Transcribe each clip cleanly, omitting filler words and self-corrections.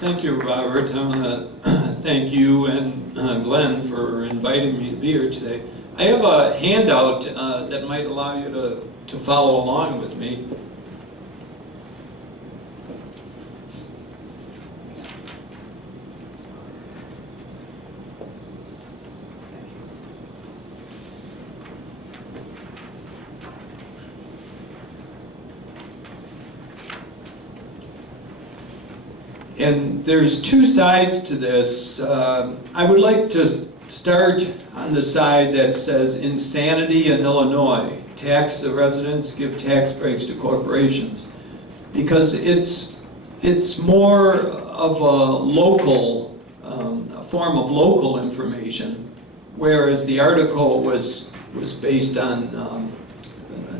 Thank you, Robert. I want to thank you and Glenn for inviting me to be here today. I have a handout that might allow you to follow along with me. And there's two sides to this. I would like to start on the side that says insanity in Illinois. Tax the residents, give tax breaks to corporations. Because it's more of a local, a form of local information, whereas the article was based on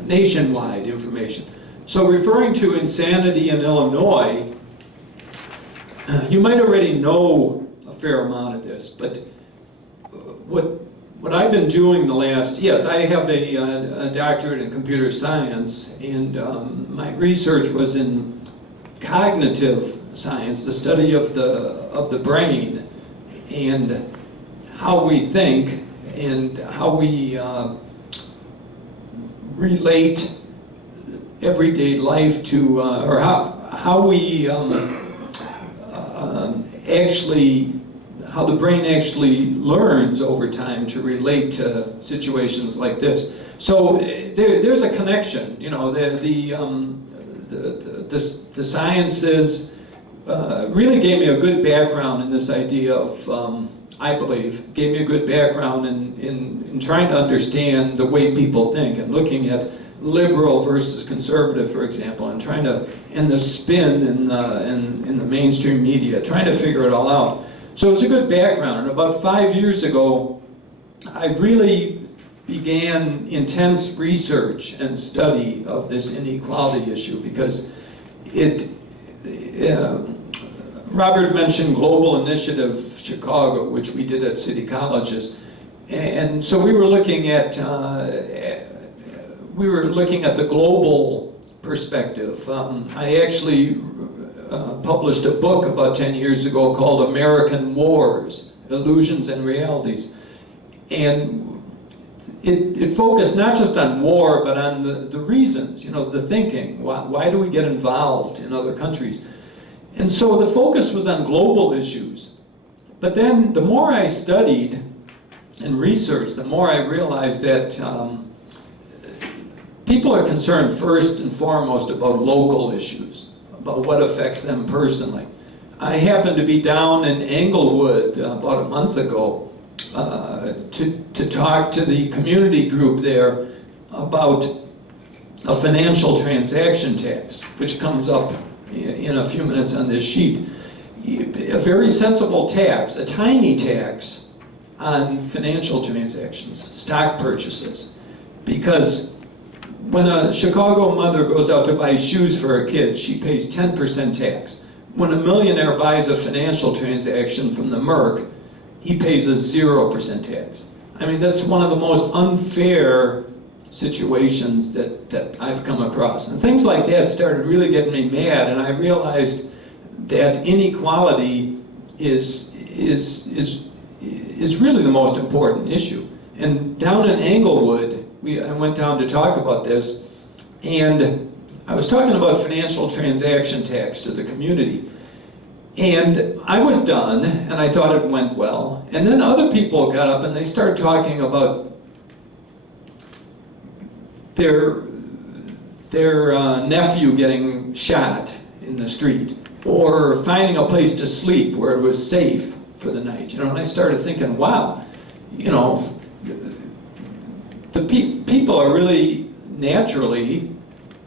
nationwide information. So referring to insanity in Illinois, you might already know a fair amount of this, but what I've been doing the last, yes, I have a doctorate in computer science, and my research was in cognitive science, the study of the brain, and how we think, and how we relate everyday life to, or how we how the brain actually learns over time to relate to situations like this. So there's a connection. You know, the sciences really gave me a good background in this idea of, I believe, gave me a good background in trying to understand the way people think and looking at liberal versus conservative, for example, and the spin in the mainstream media, trying to figure it all out. So it's a good background. And about 5 years ago, I really began intense research and study of this inequality issue because Robert mentioned Global Initiative Chicago, which we did at city colleges, and so we were looking at the global perspective. I actually published a book about 10 years ago called American Wars, Illusions and Realities. And it focused not just on war, but on the reasons, you know, the thinking. Why do we get involved in other countries? And so the focus was on global issues. But then the more I studied and researched, the more I realized that people are concerned first and foremost about local issues, about what affects them personally. I happened to be down in Englewood about a month ago to talk to the community group there about a financial transaction tax, which comes up in a few minutes on this sheet. A very sensible tax, a tiny tax on financial transactions, stock purchases, because when a Chicago mother goes out to buy shoes for her kids, she pays 10% tax. When a millionaire buys a financial transaction from the Merc, he pays a 0% tax. I mean, that's one of the most unfair situations that I've come across. And things like that started really getting me mad, and I realized that inequality is really the most important issue. And down in Englewood, I went down to talk about this, and I was talking about financial transaction tax to the community. And I was done, and I thought it went well. And then other people got up and they started talking about their nephew getting shot in the street, or finding a place to sleep where it was safe for the night. You know, and I started thinking, wow, you know, the people are really naturally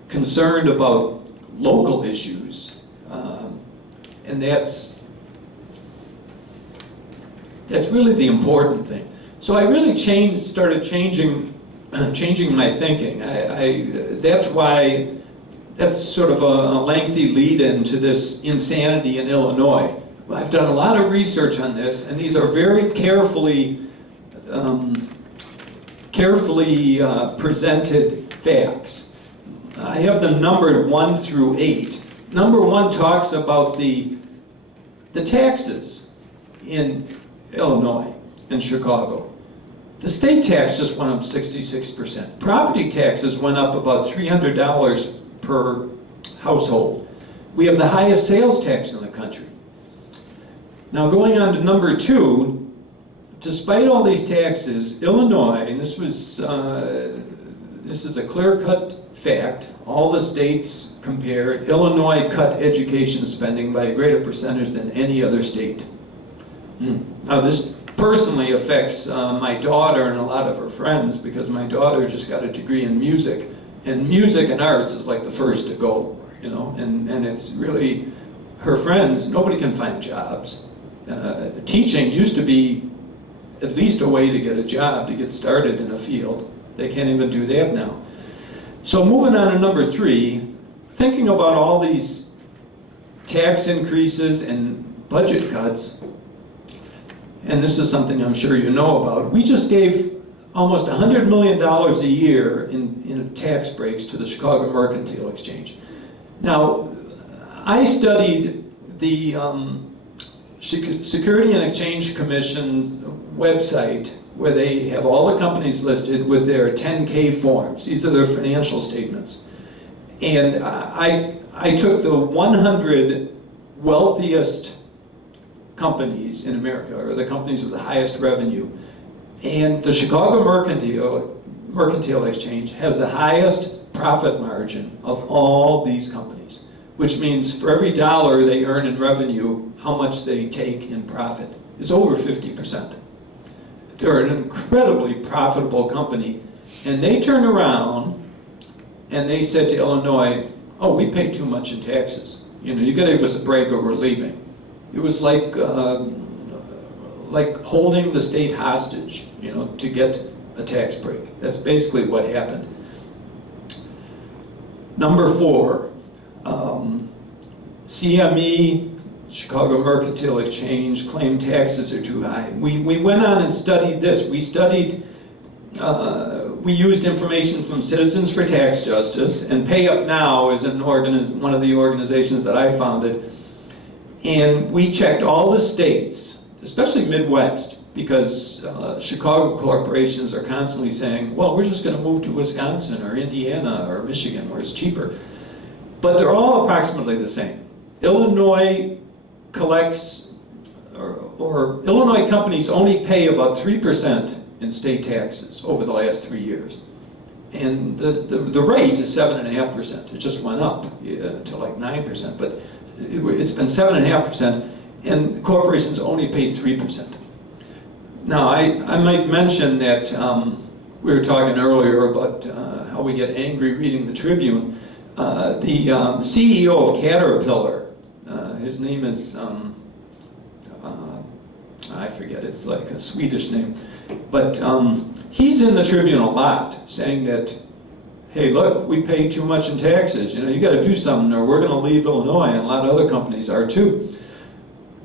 concerned about local issues, and that's really the important thing. So I really started changing my thinking. That's sort of a lengthy lead-in to this insanity in Illinois. I've done a lot of research on this, and these are very carefully presented facts. I have them numbered 1 through 8. Number 1 talks about the The taxes in Illinois and Chicago, the state tax just went up 66%. Property taxes went up about $300 per household. We have the highest sales tax in the country. Now going on to number 2, despite all these taxes, Illinois, and this is a clear-cut fact, all the states compared, Illinois cut education spending by a greater percentage than any other state. Now this personally affects my daughter and a lot of her friends, because my daughter just got a degree in music, and music and arts is like the first to go, you know, and it's really, her friends, nobody can find jobs. Teaching used to be at least a way to get a job, to get started in a field. They can't even do that now. So moving on to number 3, thinking about all these tax increases and budget cuts, and this is something I'm sure you know about, we just gave almost $100 million a year in tax breaks to the Chicago Mercantile Exchange. Now, I studied the Security and Exchange Commission's website, where they have all the companies listed with their 10K forms. These are their financial statements. And I took the 100 wealthiest companies in America, or the companies with the highest revenue, and the Chicago Mercantile Exchange has the highest profit margin of all these companies, which means for every dollar they earn in revenue, how much they take in profit is over 50%. They're an incredibly profitable company, and they turned around and they said to Illinois, oh, we pay too much in taxes. You know, you gotta give us a break or we're leaving. It was like holding the state hostage, you know, to get a tax break. That's basically what happened. Number 4, CME, Chicago Mercantile Exchange, claim taxes are too high. We went on and studied this. We studied, we used information from Citizens for Tax Justice, and Pay Up Now is one of the organizations that I founded. And we checked all the states, especially Midwest, because Chicago corporations are constantly saying, well, we're just going to move to Wisconsin or Indiana or Michigan where it's cheaper. But they're all approximately the same. Illinois collects, or Illinois companies only pay about 3% in state taxes over the last 3 years. And the rate is 7.5%. It just went up to like 9%, but it's been 7.5%, and corporations only pay 3%. Now, I might mention that we were talking earlier about how we get angry reading the Tribune. The CEO of Caterpillar, his name is, I forget, it's like a Swedish name, but he's in the Tribune a lot, saying that, hey, look, we pay too much in taxes. You know, you got to do something, or we're going to leave Illinois, and a lot of other companies are too.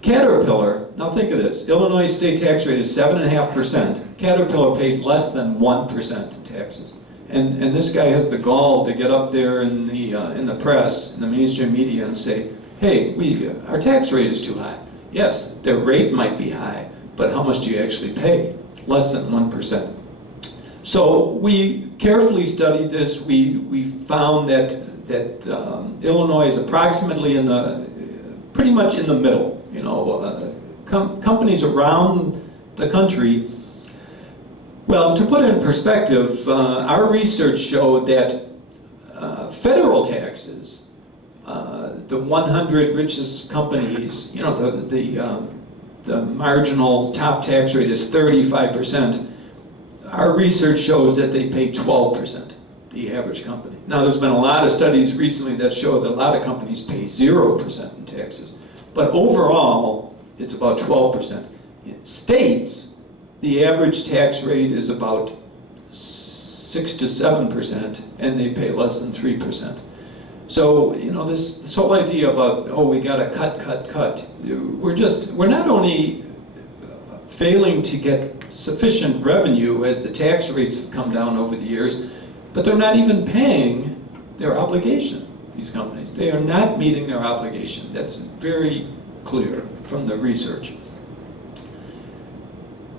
Caterpillar, now think of this, Illinois state tax rate is 7.5%. Caterpillar paid less than 1% in taxes. And this guy has the gall to get up there in the press, in the mainstream media, and say, hey, our tax rate is too high. Yes, their rate might be high, but how much do you actually pay? Less than 1%. So we carefully studied this. We found that Illinois is approximately pretty much in the middle. You know, companies around the country. Well, to put it in perspective, our research showed that federal taxes, the 100 richest companies, you know, the marginal top tax rate is 35%. Our research shows that they pay 12%, the average company. Now, there's been a lot of studies recently that show that a lot of companies pay 0% in taxes. But overall, it's about 12%. In states, the average tax rate is about 6 to 7%, and they pay less than 3%. So, you know, this whole idea about, oh, we got to cut. We're not only failing to get sufficient revenue as the tax rates have come down over the years, but they're not even paying their obligation, these companies. They are not meeting their obligation. That's very clear from the research.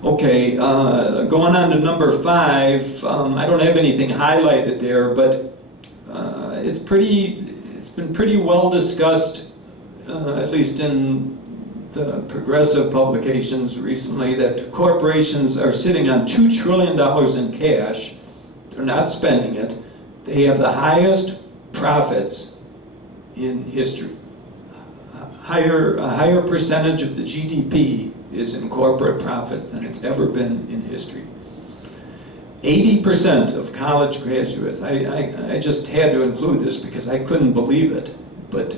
Okay, going on to number 5, I don't have anything highlighted there, but it's been pretty well discussed, at least in the progressive publications recently, that corporations are sitting on $2 trillion in cash. They're not spending it. They have the highest profits in history. A higher percentage of the GDP is in corporate profits than it's ever been in history. 80% of college graduates, I just had to include this because I couldn't believe it, but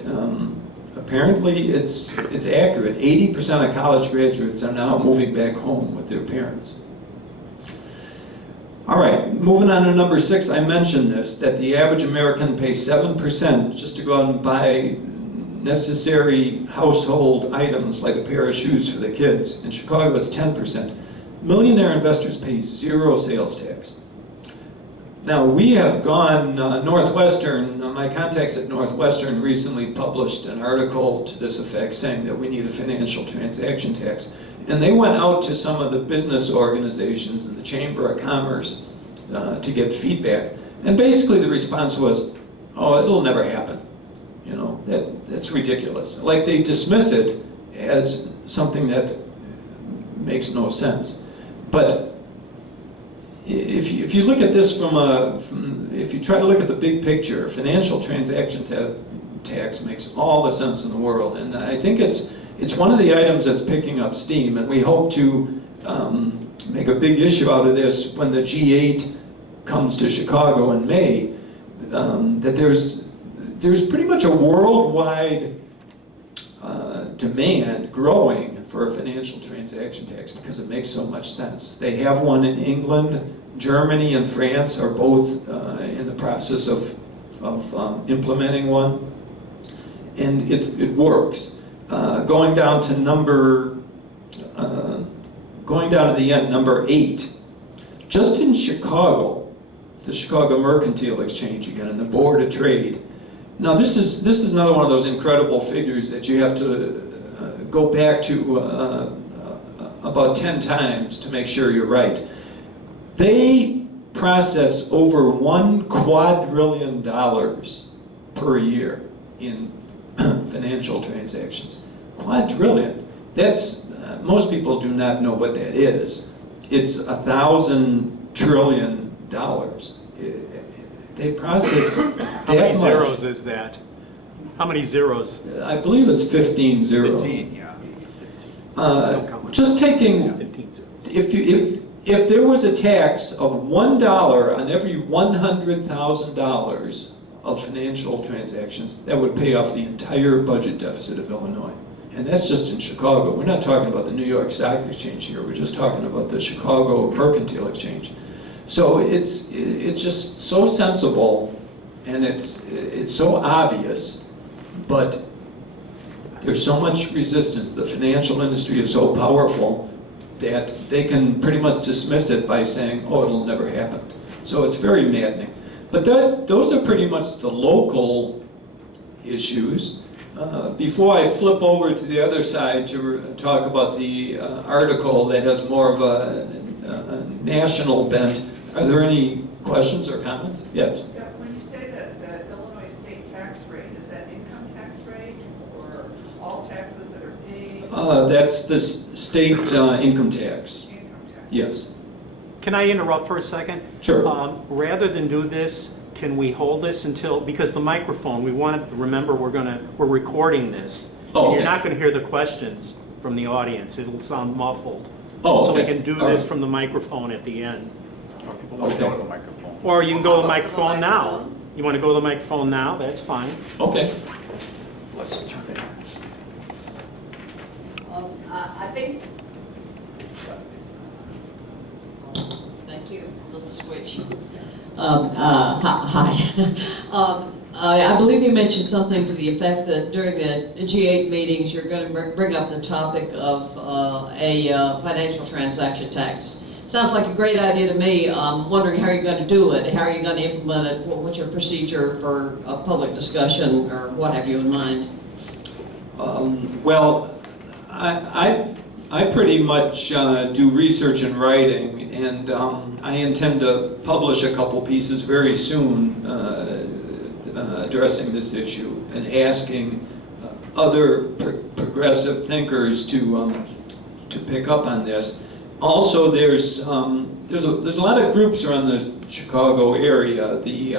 apparently it's accurate. 80% of college graduates are now moving back home with their parents. All right, moving on to number 6, I mentioned this, that the average American pays 7% just to go out and buy necessary household items like a pair of shoes for the kids. In Chicago, it's 10%. Millionaire investors pay 0 sales tax. Now, we have gone, Northwestern, my contacts at Northwestern recently published an article to this effect saying that we need a financial transaction tax. And they went out to some of the business organizations and the Chamber of Commerce to get feedback. And basically the response was, oh, it'll never happen. You know, that's ridiculous. Like they dismiss it as something that makes no sense. But if you look at this if you try to look at the big picture, financial transaction tax makes all the sense in the world. And I think it's one of the items that's picking up steam, and we hope to make a big issue out of this when the G8 comes to Chicago in May, that there's pretty much a worldwide demand growing for a financial transaction tax because it makes so much sense. They have one in England. Germany and France are both in the process of implementing one, and it works. Going down to the end, number 8, just in Chicago, the Chicago Mercantile Exchange again, and the Board of Trade. Now this is another one of those incredible figures that you have to go back to about 10 times to make sure you're right. They process over $1 quadrillion per year in financial transactions. Quadrillion. That's most people do not know what that is. It's 1,000 trillion dollars. They process How many zeros is that? How many zeros? I believe it's 15 zeros. 15, yeah. Just taking, 15 zeros. if there was a tax of $1 on every $100,000 of financial transactions, that would pay off the entire budget deficit of Illinois. And that's just in Chicago. We're not talking about the New York Stock Exchange here. We're just talking about the Chicago Mercantile Exchange. So it's just so sensible, and it's so obvious, but there's so much resistance. The financial industry is so powerful that they can pretty much dismiss it by saying, oh, it'll never happen. So it's very maddening. But those are pretty much the local issues. Before I flip over to the other side to talk about the article that has more of a national bent, are there any questions or comments? Yes? Yeah, when you say that the Illinois state tax rate, is that income tax rate or all taxes that are paid? That's the state income tax. Income tax. Yes. Can I interrupt for a second? Sure. Rather than do this, can we hold this until, because the microphone, we want to remember we're recording this. Oh, okay. You're not going to hear the questions from the audience. It'll sound muffled. Oh, so we okay. can do All this right. from the microphone at the end. Or people want to go to the microphone. Or you can go to the microphone now. You want to go to the microphone now? That's fine. Okay. Let's turn it. I think, thank you, little switch. Hi. I believe you mentioned something to the effect that during the G8 meetings, you're going to bring up the topic of a financial transaction tax. Sounds like a great idea to me. I'm wondering how you're going to do it. How are you going to implement it? What's your procedure for a public discussion or what have you in mind? Well, I pretty much do research and writing, and I intend to publish a couple pieces very soon addressing this issue and asking other progressive thinkers to pick up on this. Also, there's a lot of groups around the Chicago area, the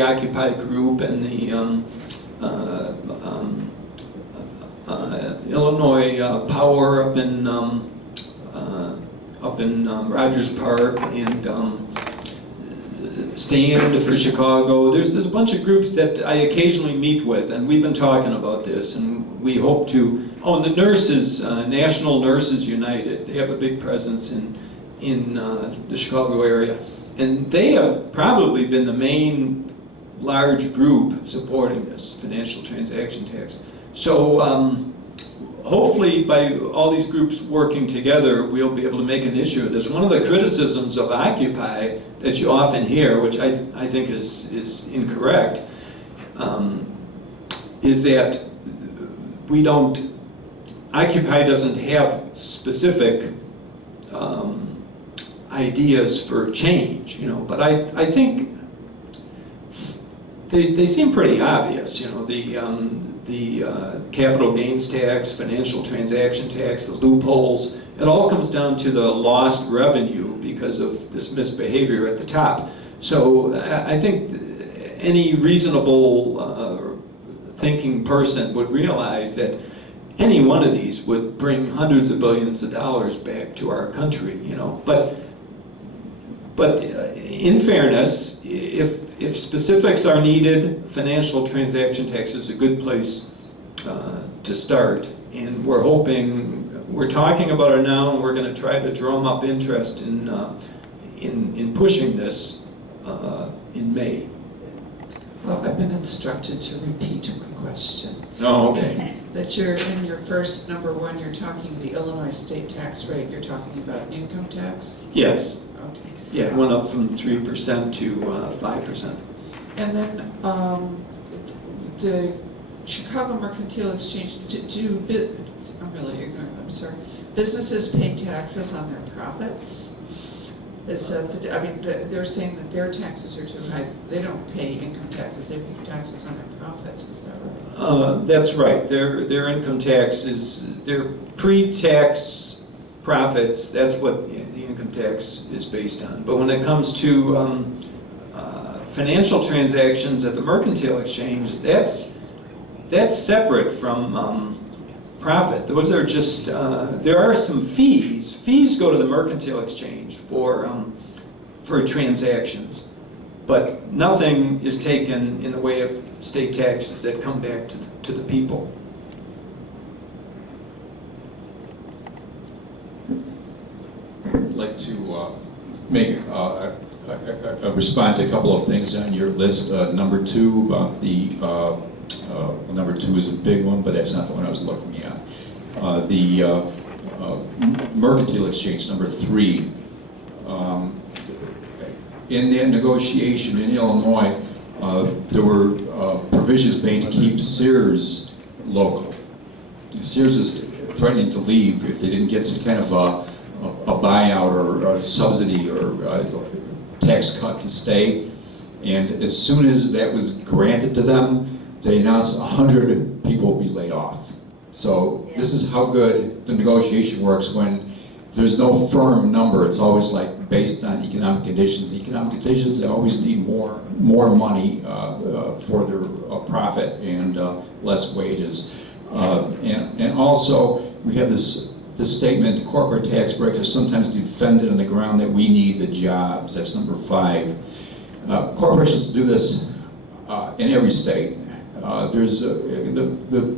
Occupy group and the Illinois Power up in Rogers Park, and Stand for Chicago. There's a bunch of groups that I occasionally meet with, and we've been talking about this, and we hope to. Oh, and the nurses, National Nurses United, they have a big presence in the Chicago area, and they have probably been the main large group supporting this financial transaction tax. So hopefully by all these groups working together, we'll be able to make an issue of this. One of the criticisms of Occupy that you often hear, which I think is incorrect, is that Occupy doesn't have specific ideas for change, but I think they seem pretty obvious, the capital gains tax, financial transaction tax, the loopholes. It all comes down to the lost revenue because of this misbehavior at the top. So I think any reasonable thinking person would realize that any one of these would bring hundreds of billions of dollars back to our country, But in fairness, if specifics are needed, financial transaction tax is a good place to start. And we're talking about it now, and we're going to try to drum up interest in pushing this in May. Well, I've been instructed to repeat my question. Oh, okay. That you're in your first, number one, you're talking the Illinois state tax rate, you're talking about income tax? Yes. Okay. Yeah, it went up from 3% to 5%. And then the Chicago Mercantile Exchange, I'm really ignorant, I'm sorry. Businesses pay taxes on their profits? Is that, they're saying that their taxes are too high. They don't pay income taxes, they pay taxes on their profits, is that right? That's right. Their income tax is, their pre-tax profits, that's what the income tax is based on. But when it comes to financial transactions at the Mercantile Exchange, that's separate from profit. Those are just, there are some fees. Fees go to the Mercantile Exchange for transactions, but nothing is taken in the way of state taxes that come back to the people. I'd like to make respond to a couple of things on your list. Number two, about the number two is a big one, but that's not the one I was looking at. The Mercantile Exchange, number three. In that negotiation in Illinois, there were provisions made to keep Sears local. Sears was threatening to leave if they didn't get some kind of a buyout or a subsidy or a tax cut to stay. And as soon as that was granted to them, they announced 100 people will be laid off. So this is how good the negotiation works when there's no firm number. It's always like based on economic conditions. Economic conditions, they always need more money for their profit and less wages. And also, we have this statement, corporate tax breaks are sometimes defended on the ground that we need the jobs. That's number 5. Corporations do this in every state. There's the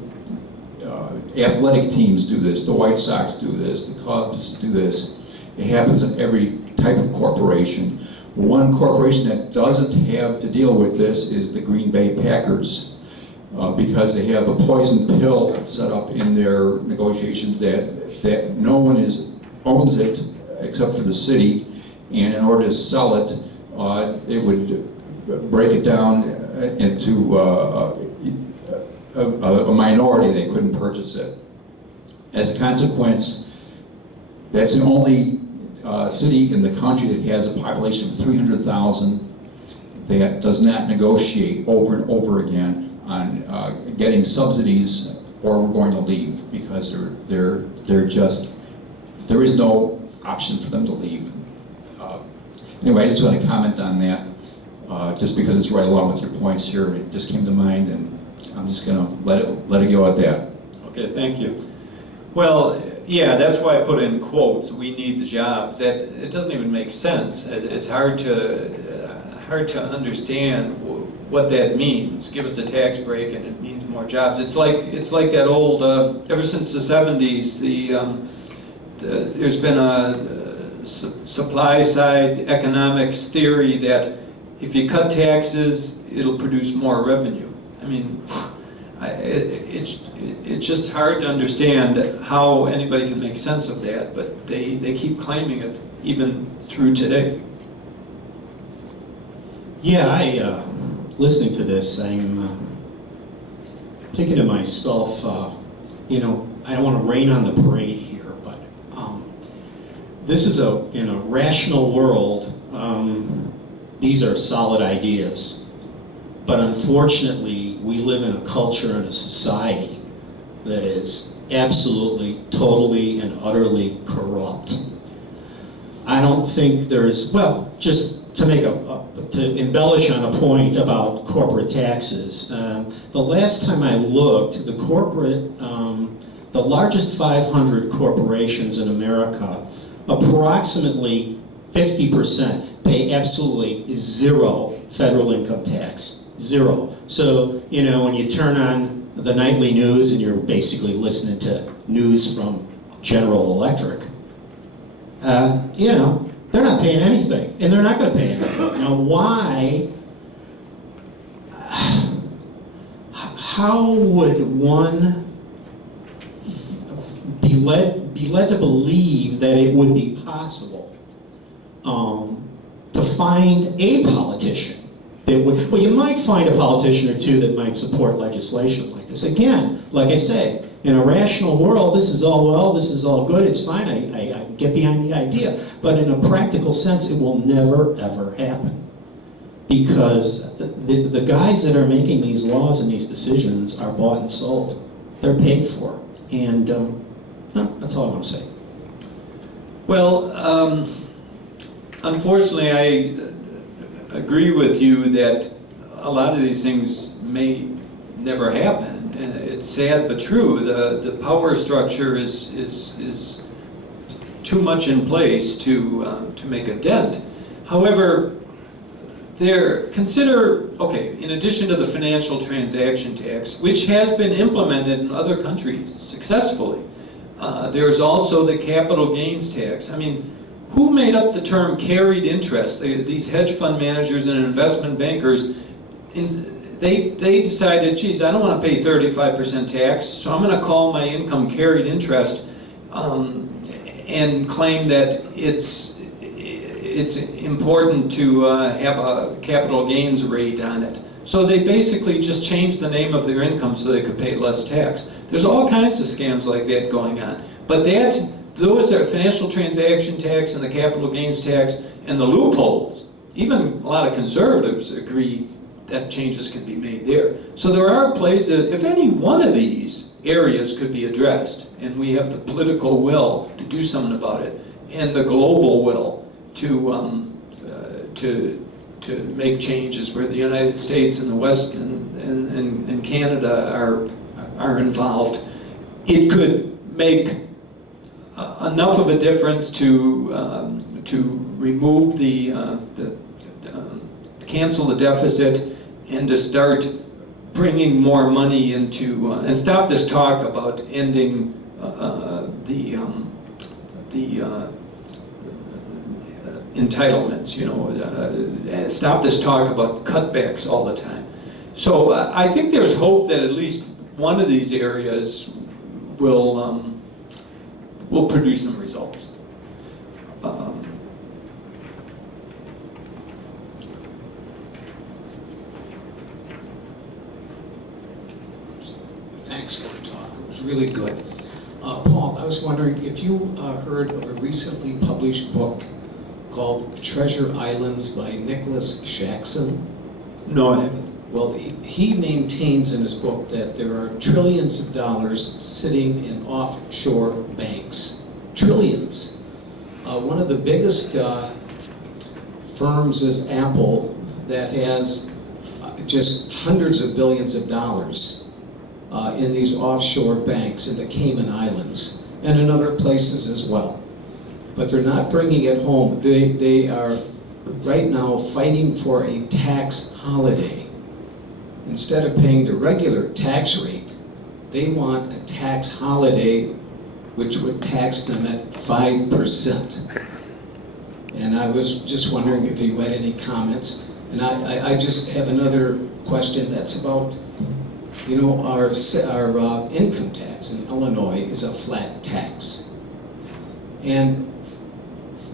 athletic teams do this, the White Sox do this, the Cubs do this. It happens in every type of corporation. One corporation that doesn't have to deal with this is the Green Bay Packers, because they have a poison pill set up in their negotiations that no one owns it except for the city, and in order to sell it, it would break it down into a minority. They couldn't purchase it. As a consequence, that's the only city in the country that has a population of 300,000 that does not negotiate over and over again on getting subsidies, or we're going to leave, because they're just, there is no option for them to leave. Anyway, I just want to comment on that, just because it's right along with your points here. It just came to mind, and I'm just going to let it go at that. Okay, thank you. Well, yeah, that's why I put in quotes, "We need the jobs." That, it doesn't even make sense. It's hard to understand what that means. Give us a tax break and it means more jobs. It's like that old, ever since the 70s, there's been a supply side economics theory that if you cut taxes, it'll produce more revenue. I mean, it's just hard to understand how anybody can make sense of that, but they keep claiming it even through today. Yeah, listening to this, I'm thinking to myself, you know, I don't want to rain on the parade here, but this is in a rational world, these are solid ideas. But unfortunately, we live in a culture and a society that is absolutely, totally, and utterly corrupt. I don't think there's, well, just to make to embellish on a point about corporate taxes, the last time I looked, the largest 500 corporations in America, approximately 50% pay absolutely zero federal income tax. Zero. So, you know, when you turn on the nightly news and you're basically listening to news from General Electric, you know, they're not paying anything, and they're not going to pay anything. Now, why? How would one be led to believe that it would be possible to find a politician that would? Well, you might find a politician or two that might support legislation like this. Again, like I say, in a rational world, this is all well, this is all good, it's fine, I get behind the idea. But in a practical sense, it will never, ever happen. Because the guys that are making these laws and these decisions are bought and sold. They're paid for. And no, that's all I want to say. Well, unfortunately, I agree with you that a lot of these things may never happen. And it's sad but true. The power structure is too much in place to make a dent. However, okay, in addition to the financial transaction tax, which has been implemented in other countries successfully, there's also the capital gains tax. I mean, who made up the term carried interest? These hedge fund managers and investment bankers, they decided, geez, I don't want to pay 35% tax, so I'm going to call my income carried interest and claim that it's important to have a capital gains rate on it. So they basically just changed the name of their income so they could pay less tax. There's all kinds of scams like that going on. But those are financial transaction tax and the capital gains tax and the loopholes. Even a lot of conservatives agree that changes can be made there. So there are places, if any one of these areas could be addressed, and we have the political will to do something about it, and the global will to make changes where the United States and the West and Canada are involved, it could make enough of a difference to remove cancel the deficit and to start bringing more money into and stop this talk about ending the entitlements, you know, stop this talk about cutbacks all the time. So I think there's hope that at least one of these areas will produce some results. Thanks for the talk. It was really good. Paul, I was wondering if you heard of a recently published book called Treasure Islands by Nicholas Shaxson? No, I haven't. Well, he maintains in his book that there are trillions of dollars sitting in offshore banks. Trillions. One of the biggest firms is Apple, that has just hundreds of billions of dollars in these offshore banks in the Cayman Islands and in other places as well. But they're not bringing it home. They are right now fighting for a tax holiday. Instead of paying the regular tax rate, they want a tax holiday which would tax them at 5%. And I was just wondering if you had any comments. And I just have another question that's about, you know, our income tax in Illinois is a flat tax. And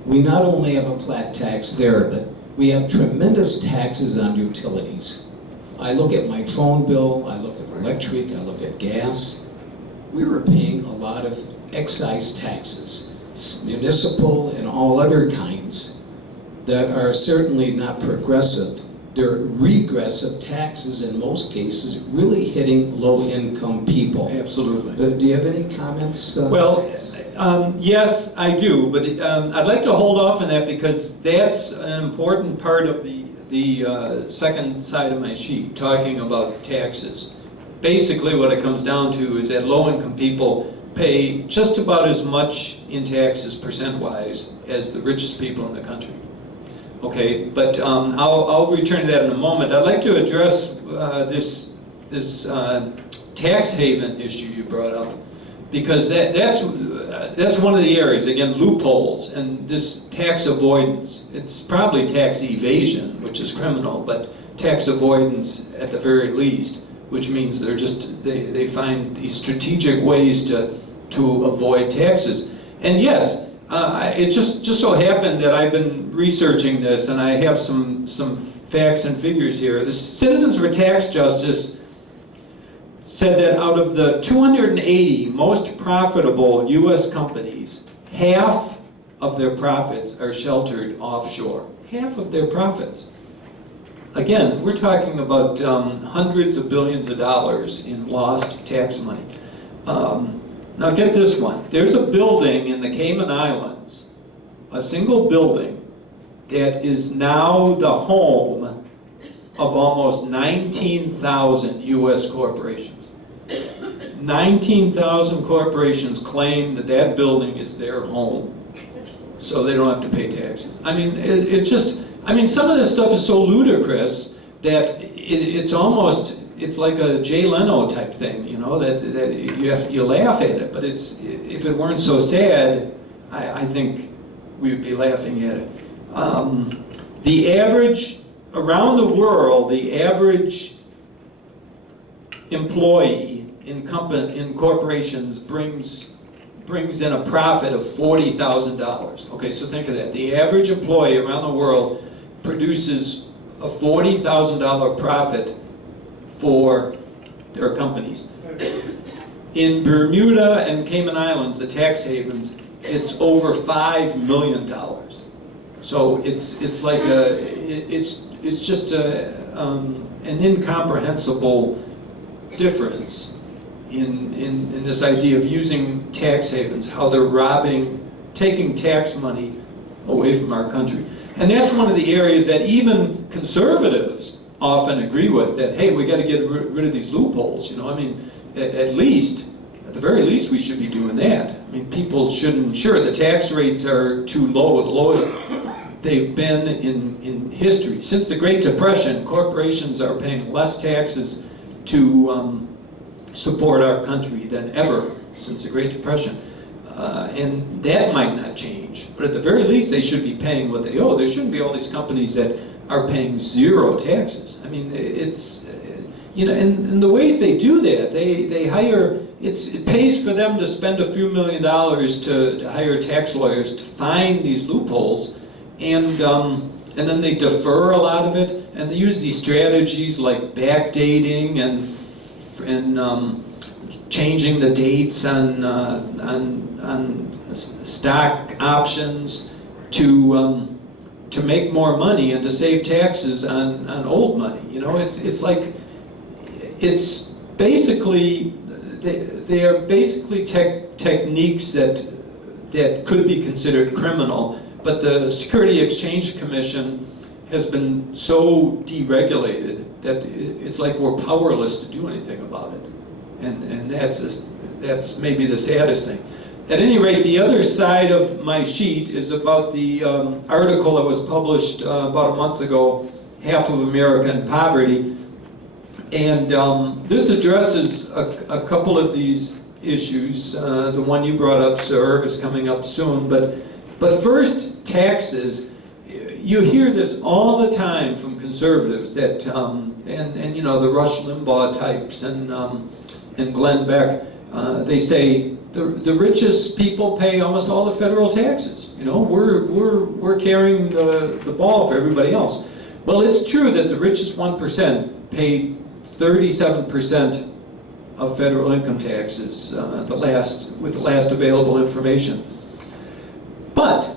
we not only have a flat tax there, but we have tremendous taxes on utilities. I look at my phone bill, I look at electric, I look at gas. We were paying a lot of excise taxes, municipal and all other kinds, that are certainly not progressive. They're regressive taxes in most cases, really hitting low-income people. Absolutely. Do you have any comments? Well, yes, I do, but I'd like to hold off on that because that's an important part of the second side of my sheet, talking about taxes. Basically, what it comes down to is that low-income people pay just about as much in taxes percent-wise as the richest people in the country. Okay, but I'll return to that in a moment. I'd like to address this tax haven issue you brought up, because that's one of the areas, again, loopholes and this tax avoidance. It's probably tax evasion, which is criminal, but tax avoidance at the very least, which means they find these strategic ways to avoid taxes. And yes, it just so happened that I've been researching this, and I have some facts and figures here. The Citizens for Tax Justice said that out of the 280 most profitable U.S. companies, half of their profits are sheltered offshore. Half of their profits. Again, we're talking about hundreds of billions of dollars in lost tax money. Now get this one. There's a building in the Cayman Islands, a single building, that is now the home of almost 19,000 U.S. corporations. 19,000 corporations claim that that building is their home, so they don't have to pay taxes. I mean, some of this stuff is so ludicrous that it's like a Jay Leno type thing, you know, that you laugh at it, but if it weren't so sad, I think we would be laughing at it. The average, around the world, the average employee in corporations brings in a profit of $40,000. Okay, so think of that. The average employee around the world produces a $40,000 profit for their companies. In Bermuda and Cayman Islands, the tax havens, it's over $5 million. So it's just an incomprehensible difference in this idea of using tax havens, how they're taking tax money away from our country. And that's one of the areas that even conservatives often agree with, that, hey, we got to get rid of these loopholes, you know. I mean, at the very least, we should be doing that. I mean, people shouldn't, sure, the tax rates are too low, the lowest they've been in history. Since the Great Depression, corporations are paying less taxes to support our country than ever since the Great Depression. And that might not change, but at the very least, they should be paying what they owe. There shouldn't be all these companies that are paying zero taxes. I mean, it's, you know, and the ways they do that, they hire, it pays for them to spend a few $1 million to hire tax lawyers to find these loopholes, and then they defer a lot of it, and they use these strategies like backdating and changing the dates on stock options to make more money and to save taxes on old money. You know, it's like, it's basically, they are basically techniques that could be considered criminal, but the Security Exchange Commission has been so deregulated that it's like we're powerless to do anything about it. And that's maybe the saddest thing. At any rate, the other side of my sheet is about the article that was published about a month ago, Half of America in Poverty. And this addresses a couple of these issues. The one you brought up, sir, is coming up soon. But first, taxes. You hear this all the time from conservatives that, and you know, the Rush Limbaugh types and Glenn Beck, they say the richest people pay almost all the federal taxes. You know, we're carrying the ball for everybody else. Well, it's true that the richest 1% pay 37% of federal income taxes, with the last available information. But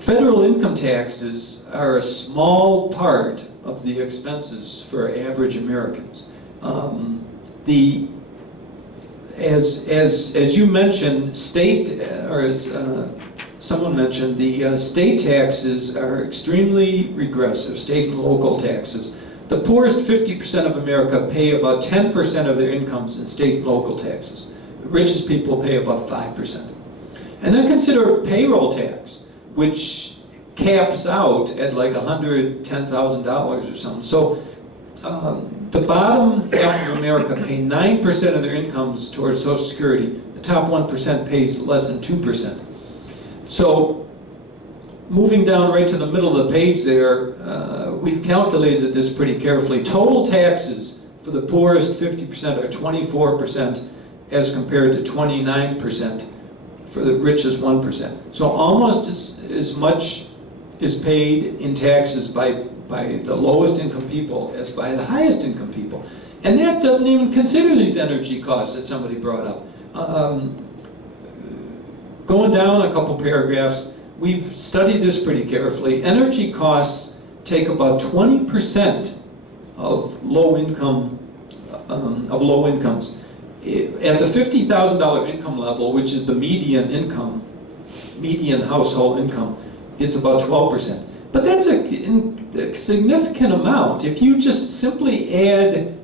federal income taxes are a small part of the expenses for average Americans. As you mentioned, someone mentioned, the state taxes are extremely regressive, state and local taxes. The poorest 50% of America pay about 10% of their incomes in state and local taxes. The richest people pay about 5%. And then consider payroll tax, which caps out at like $110,000 or something. So the bottom half of America pay 9% of their incomes towards Social Security. The top 1% pays less than 2%. So moving down right to the middle of the page there, we've calculated this pretty carefully. Total taxes for the poorest 50% are 24% as compared to 29% for the richest 1%. So almost as much is paid in taxes by the lowest income people as by the highest income people. And that doesn't even consider these energy costs that somebody brought up. Going down a couple paragraphs, we've studied this pretty carefully. Energy costs take about 20% of low incomes. At the $50,000 income level, which is the median income, median household income, it's about 12%. But that's a significant amount. If you just simply add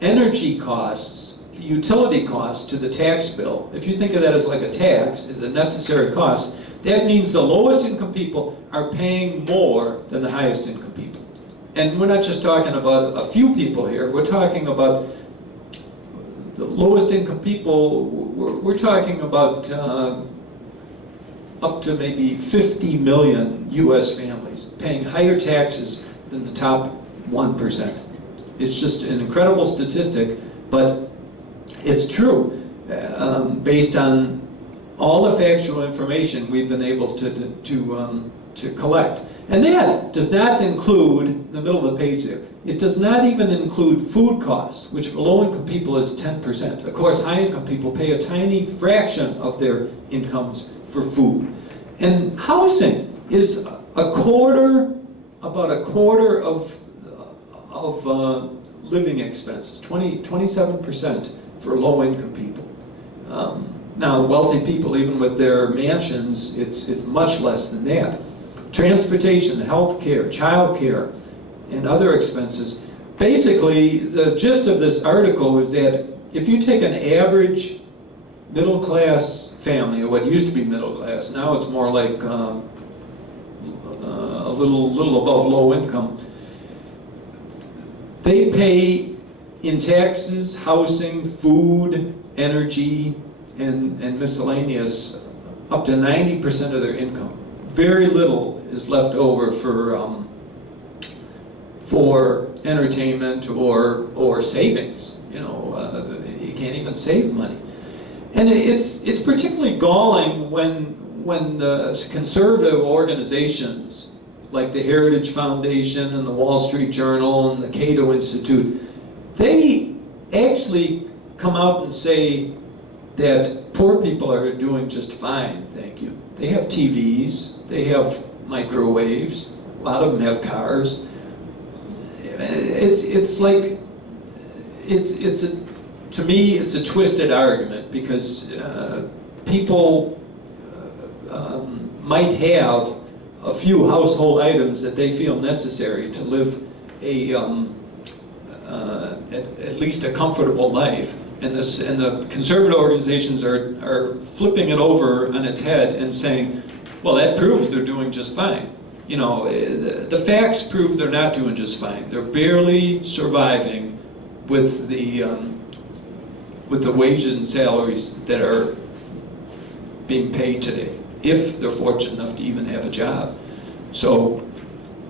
energy costs, utility costs to the tax bill, if you think of that as like a tax, as a necessary cost, that means the lowest income people are paying more than the highest income people. And we're not just talking about a few people here, we're talking about the lowest income people, we're talking about up to maybe 50 million US families paying higher taxes than the top 1%. It's just an incredible statistic, but it's true based on all the factual information we've been able to collect. And that does not include, in the middle of the page there, it does not even include food costs, which for low-income people is 10%. Of course, high-income people pay a tiny fraction of their incomes for food. And housing is about a quarter of living expenses, 27% for low-income people. Now, wealthy people, even with their mansions, it's much less than that. Transportation, health care, child care, and other expenses. Basically, the gist of this article is that if you take an average middle-class family, or what used to be middle class, now it's more like a little above low income, they pay in taxes, housing, food, energy, and miscellaneous up to 90% of their income. Very little is left over for entertainment or savings. You know, you can't even save money. And it's particularly galling when the conservative organizations like the Heritage Foundation and the Wall Street Journal and the Cato Institute, they actually come out and say that poor people are doing just fine, thank you. They have TVs, they have microwaves, a lot of them have cars. It's like, to me, it's a twisted argument because people might have a few household items that they feel necessary to live at least a comfortable life. And the conservative organizations are flipping it over on its head and saying, well, that proves they're doing just fine. You know, the facts prove they're not doing just fine. They're barely surviving with the wages and salaries that are being paid today, if they're fortunate enough to even have a job. So,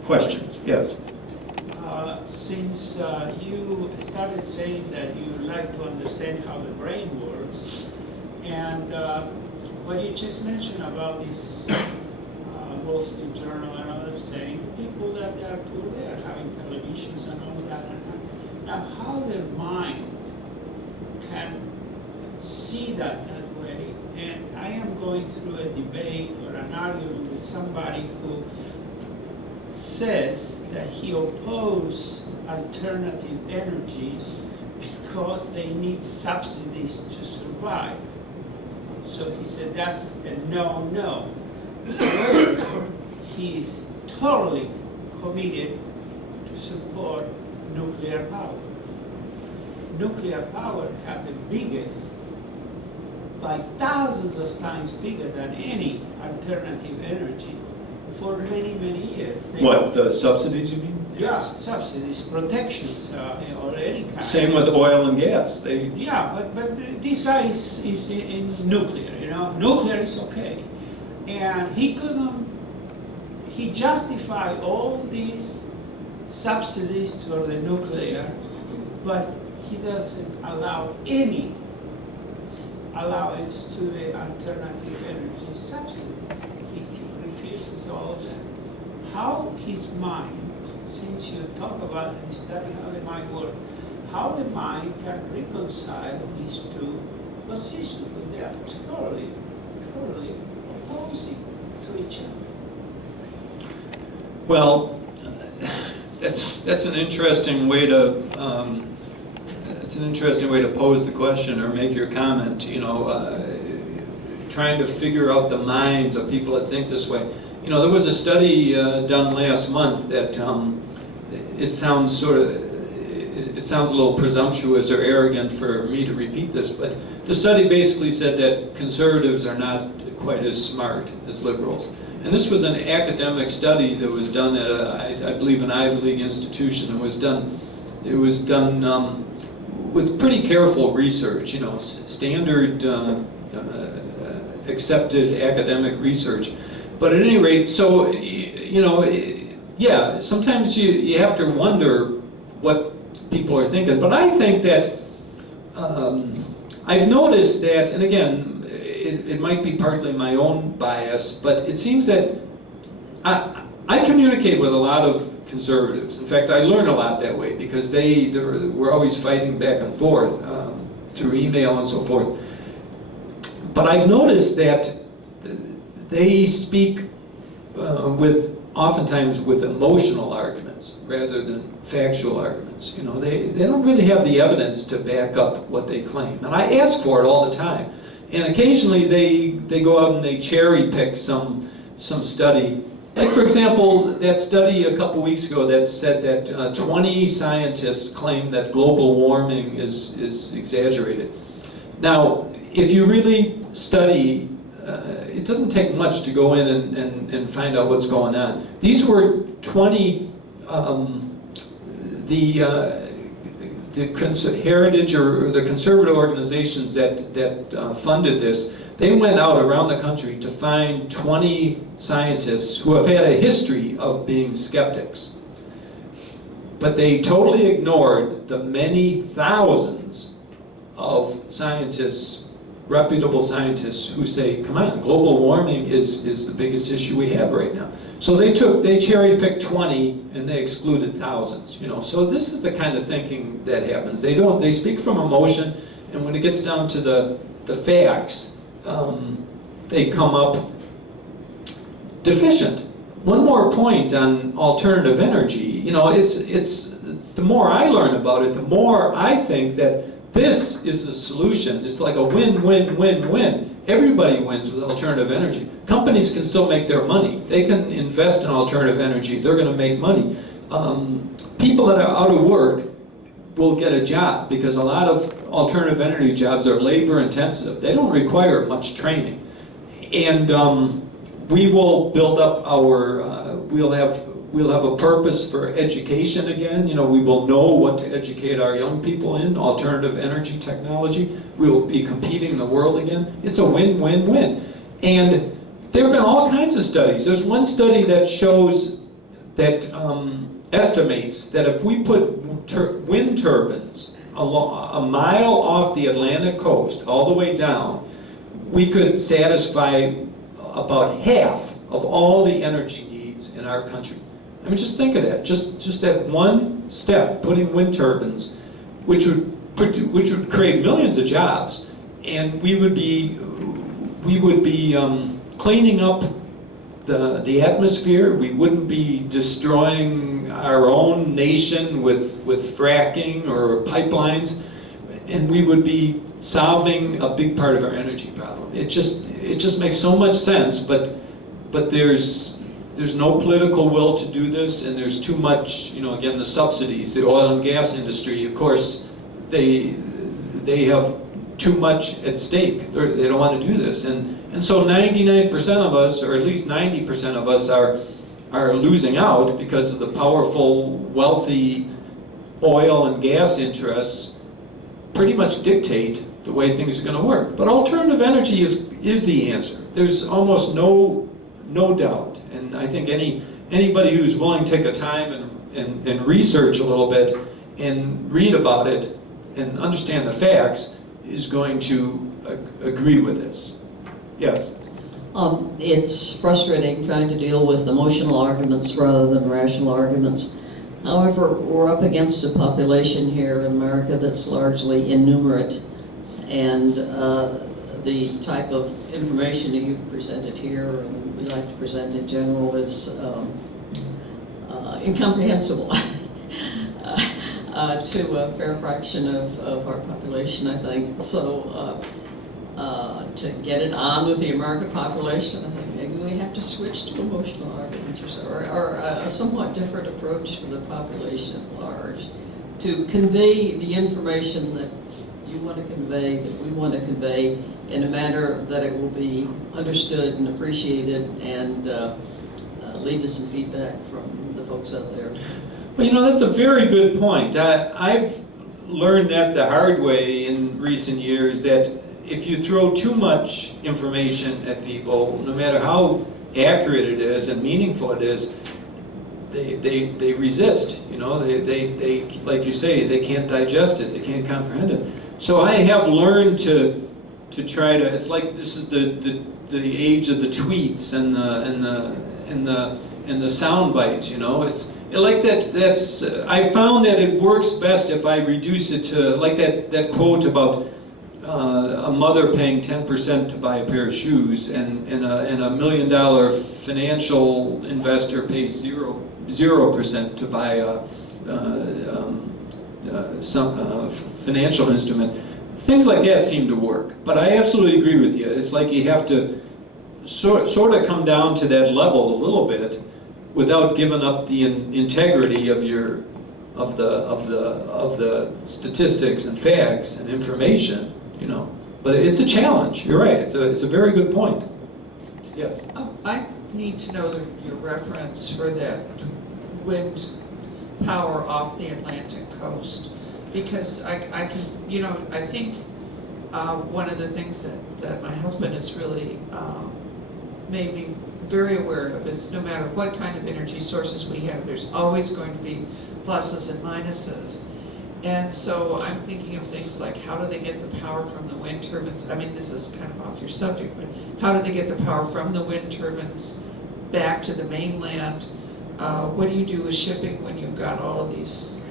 questions? Yes. Since you started saying that you like to understand how the brain works, and what you just mentioned about this Wall Street Journal and others saying the people that are poor, they are having televisions and all that. Now, how their mind can see that way, and I am going through a debate or an argument with somebody who says that he opposes alternative energies because they need subsidies to survive. So he said that's a no-no. However, he is totally committed to support nuclear power. Nuclear power have the biggest, by thousands of times bigger than any alternative energy for many, many years. What, the subsidies you mean? Yeah, subsidies, protections, or any kind. Same with oil and gas. Yeah, but this guy is in nuclear, you know. Nuclear is okay. And he justified all these subsidies to the nuclear, but he doesn't allow any allowance to the alternative energy subsidies. He refuses all of them. How his mind, since you talk about and study how the mind works, how the mind can reconcile these two positions, but they are totally opposing to each other. Well, that's an interesting way to pose the question or make your comment. You know, trying to figure out the minds of people that think this way. You know, there was a study done last month that it sounds a little presumptuous or arrogant for me to repeat this, but the study basically said that conservatives are not quite as smart as liberals. And this was an academic study that was done at I believe an Ivy League institution. It was done with pretty careful research, you know, standard accepted academic research. But at any rate, so, you know, yeah, sometimes you have to wonder what people are thinking. But I think that I've noticed that, and again, it might be partly my own bias, but it seems that I communicate with a lot of conservatives. In fact, I learn a lot that way because we're always fighting back and forth through email and so forth. But I've noticed that they speak oftentimes with emotional arguments rather than factual arguments. You know, they don't really have the evidence to back up what they claim. And I ask for it all the time. And occasionally they go out and they cherry pick some study. Like, for example, that study a couple weeks ago that said that 20 scientists claim that global warming is exaggerated. Now, if you really study, it doesn't take much to go in and find out what's going on. These were 20, the heritage or the conservative organizations that funded this, they went out around the country to find 20 scientists who have had a history of being skeptics. But they totally ignored the many thousands of scientists, reputable scientists, who say, come on, global warming is the biggest issue we have right now. So they cherry-picked 20 and they excluded thousands, you know. So this is the kind of thinking that happens. They speak from emotion, and when it gets down to the facts, they come up deficient. One more point on alternative energy. You know, it's the more I learn about it, the more I think that this is the solution. It's like a win-win-win-win. Everybody wins with alternative energy. Companies can still make their money. They can invest in alternative energy. They're going to make money. People that are out of work will get a job because a lot of alternative energy jobs are labor intensive. They don't require much training. And we will build up our, we'll have a purpose for education again. You know, we will know what to educate our young people in, alternative energy technology. We will be competing in the world again. It's a win-win-win. And there have been all kinds of studies. There's one study that shows, that estimates that if we put wind turbines a mile off the Atlantic coast, all the way down, we could satisfy about half of all the energy needs in our country. I mean, just think of that. Just that one step, putting wind turbines, which would create millions of jobs, and we would be cleaning up the atmosphere. We wouldn't be destroying our own nation with fracking or pipelines, and we would be solving a big part of our energy problem. It just makes so much sense, but there's no political will to do this, and there's too much, you know, again, the subsidies, the oil and gas industry, of course, they have too much at stake. They don't want to do this, and so 99% of us, or at least 90% of us, are losing out because of the powerful, wealthy oil and gas interests pretty much dictate the way things are going to work. But alternative energy is the answer. There's almost no doubt. And I think anybody who's willing to take the time and research a little bit and read about it and understand the facts is going to agree with this. Yes? It's frustrating trying to deal with emotional arguments rather than rational arguments. However, we're up against a population here in America that's largely innumerate, and the type of information that you've presented here and we like to present in general is incomprehensible to a fair fraction of our population, I think. So to get it on with the American population, I think maybe we have to switch to emotional arguments or a somewhat different approach for the population at large to convey the information that you want to convey, that we want to convey, in a manner that it will be understood and appreciated, and lead to some feedback from the folks out there. Well, you know, that's a very good point. I've learned that the hard way in recent years, that if you throw too much information at people, no matter how accurate it is and meaningful it is, they resist. You know, they like you say, they can't digest it, they can't comprehend it. So I have learned to try to. It's like this is the age of the tweets and the sound bites. You know, it's like that. That's I found that it works best if I reduce it to like that quote about a mother paying 10% to buy a pair of shoes, and a $1 million financial investor pays 0% to buy some financial instrument. Things like that seem to work. But I absolutely agree with you. It's like you have to sort of come down to that level a little bit without giving up the integrity of the statistics and facts and information. You know, but it's a challenge. You're right. It's a very good point. Yes. I need to know your reference for that wind power off the Atlantic coast, because I can, you know, I think one of the things that my husband has really made me very aware of is no matter what kind of energy sources we have, there's always going to be pluses and minuses. And so I'm thinking of things like, how do they get the power from the wind turbines? I mean, this is kind of off your subject, but how do they get the power from the wind turbines back to the mainland? What do you do with shipping when you've got all of these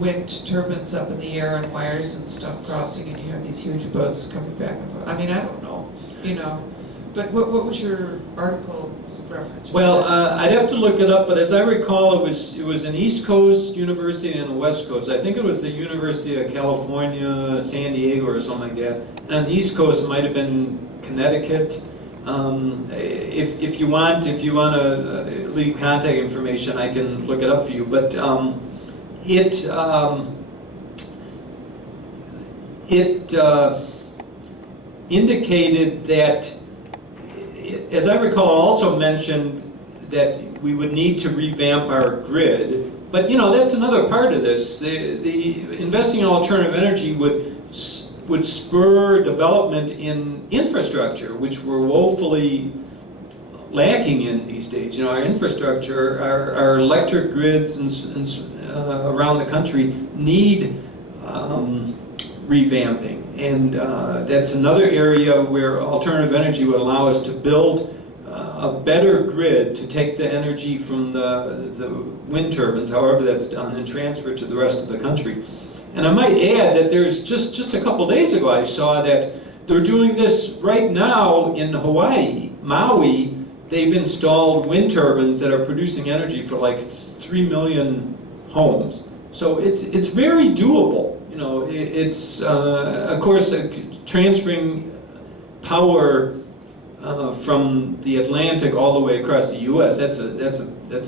wind turbines up in the air and wires and stuff crossing, and you have these huge boats coming back and forth. I mean, I don't know, you know. But what was your article reference? Well, I'd have to look it up, but as I recall, it was an East Coast university and a West Coast. I think it was the University of California, San Diego, or something like that. And on the East Coast, it might have been Connecticut. If you want to leave contact information, I can look it up for you. But it indicated that, as I recall, also mentioned that we would need to revamp our grid. But that's another part of this. The investing in alternative energy would spur development in infrastructure, which we're woefully lacking in these days. Our infrastructure, our electric grids around the country need revamping. And that's another area where alternative energy would allow us to build a better grid to take the energy from the wind turbines, however that's done, and transfer it to the rest of the country. And I might add that there's just a couple days ago I saw that they're doing this right now in Hawaii, Maui. They've installed wind turbines that are producing energy for like 3 million homes. So it's very doable. It's of course transferring power from the Atlantic all the way across the U.S. That's